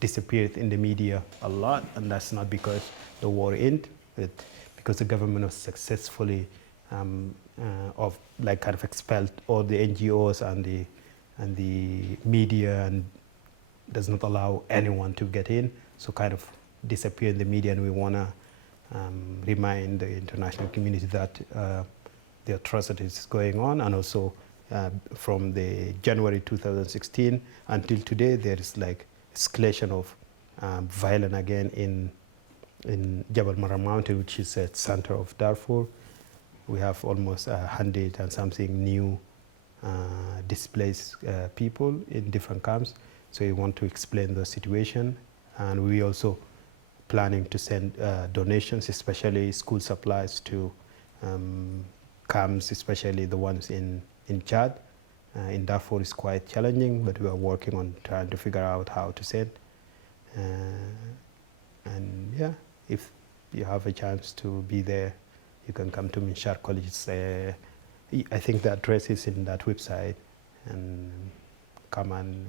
disappeared in the media a lot, and that's not because the war ended, but because the government was successfully kind of expelled all the NGOs and the media, and does not allow anyone to get in, so kind of disappear in the media. And we want to remind the international community that the atrocities going on, and also from the January 2016 until today, there is like escalation of violence again in Jabal Mara Mountain, which is at center of Darfur. We have almost 100 and something new displaced people in different camps. So we want to explain the situation, and we also planning to send donations, especially school supplies, to camps, especially the ones in Chad. In Darfur is quite challenging, but we are working on trying to figure out how to send. And yeah, if you have a chance to be there, you can come to Minshar College. I think the address is in that website, and come and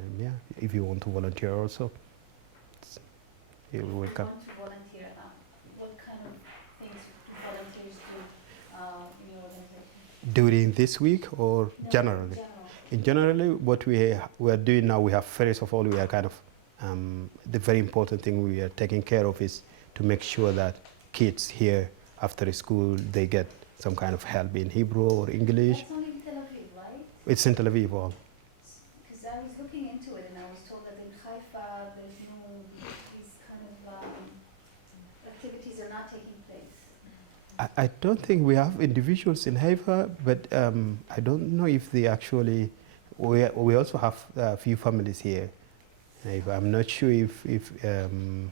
if you want to volunteer also, you're welcome. Want to volunteer? What kind of things do volunteers do in your organization? During this week or No, generally? In generally, what we are doing now, we have, first of all, we are kind of, the very important thing we are taking care of is to make sure that kids here after school, they get some kind of help in Hebrew or English. That's only in Tel Aviv, right? It's in Tel Aviv all. Because I was looking into it and I was told that in Haifa there's no, these kind of activities are not taking place. I don't think we have individuals in Haifa, but I don't know if they actually, we also have a few families here in Haifa. I'm not sure if they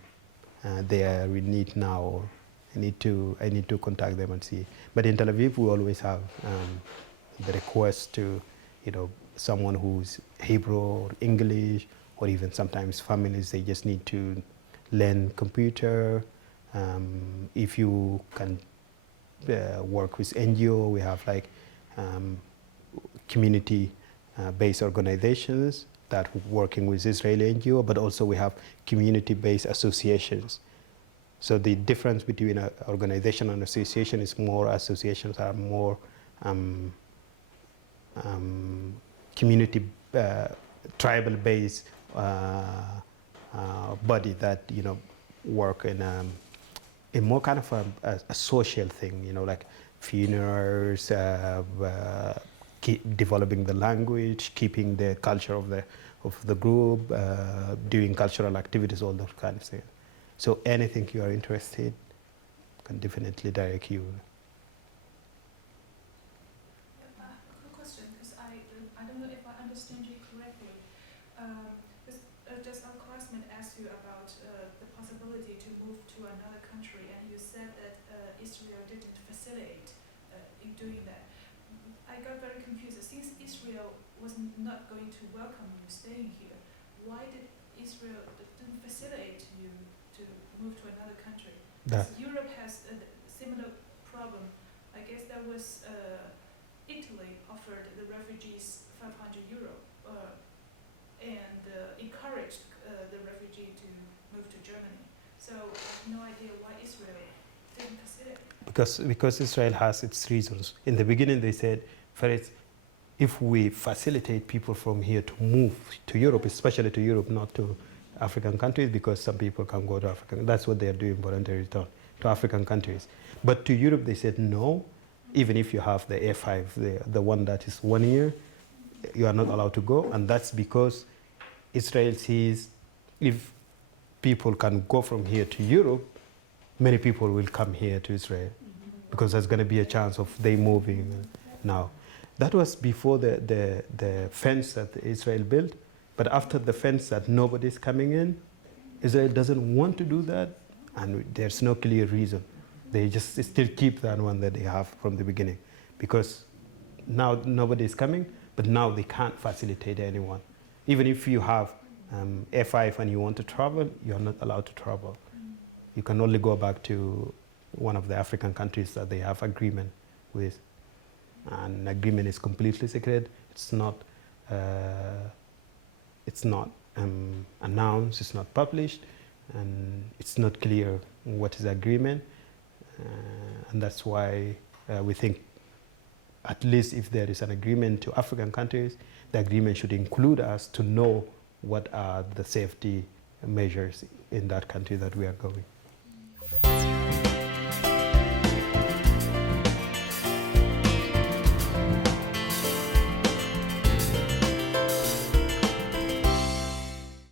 are in need now, or I need to contact them and see. But in Tel Aviv, we always have the request to, someone who's Hebrew or English, or even sometimes families, they just need to learn computer. If you can work with NGO, we have like community-based organizations that working with Israeli NGO, but also we have community-based associations. So the difference between an organization and association is more associations are more community, tribal-based body that work in more kind of a social thing, like funerals, developing the language, keeping the culture of the group, doing cultural activities, all those kind of things. So anything you are interested, can definitely direct you. Quick question, because I don't know if I understand you correctly. to another country, and you said that Israel didn't facilitate in doing that. I got very confused. Since Israel was not going to welcome you staying here, why did Israel didn't facilitate you to move to another country? That, Europe has a similar problem. I guess that was Italy offered the refugees €500 and encouraged the refugee to move to Germany. So I have no idea why Israel didn't facilitate. because Israel has its reasons. In the beginning, they said, first, if we facilitate people from here to move to Europe, especially to Europe, not to African countries, because some people can go to Africa. That's what they are doing, voluntary return to African countries. But to Europe, they said no. Even if you have the A5, the one that is 1 year, you are not allowed to go. And that's because Israel sees if people can go from here to Europe, many people will come here to Israel because there's going to be a chance of they moving now. That was before the fence that Israel built. But after the fence that nobody's coming in, Israel doesn't want to do that, and there's no clear reason. They just still keep that one that they have from the beginning, because now nobody is coming, but now they can't facilitate anyone. Even if you have F5 and you want to travel, you're not allowed to travel. You can only go back to one of the African countries that they have agreement with. And agreement is completely secret. It's not announced, it's not published, and it's not clear what is the agreement. And that's why we think, at least if there is an agreement to African countries, the agreement should include us to know what are the safety measures in that country that we are going.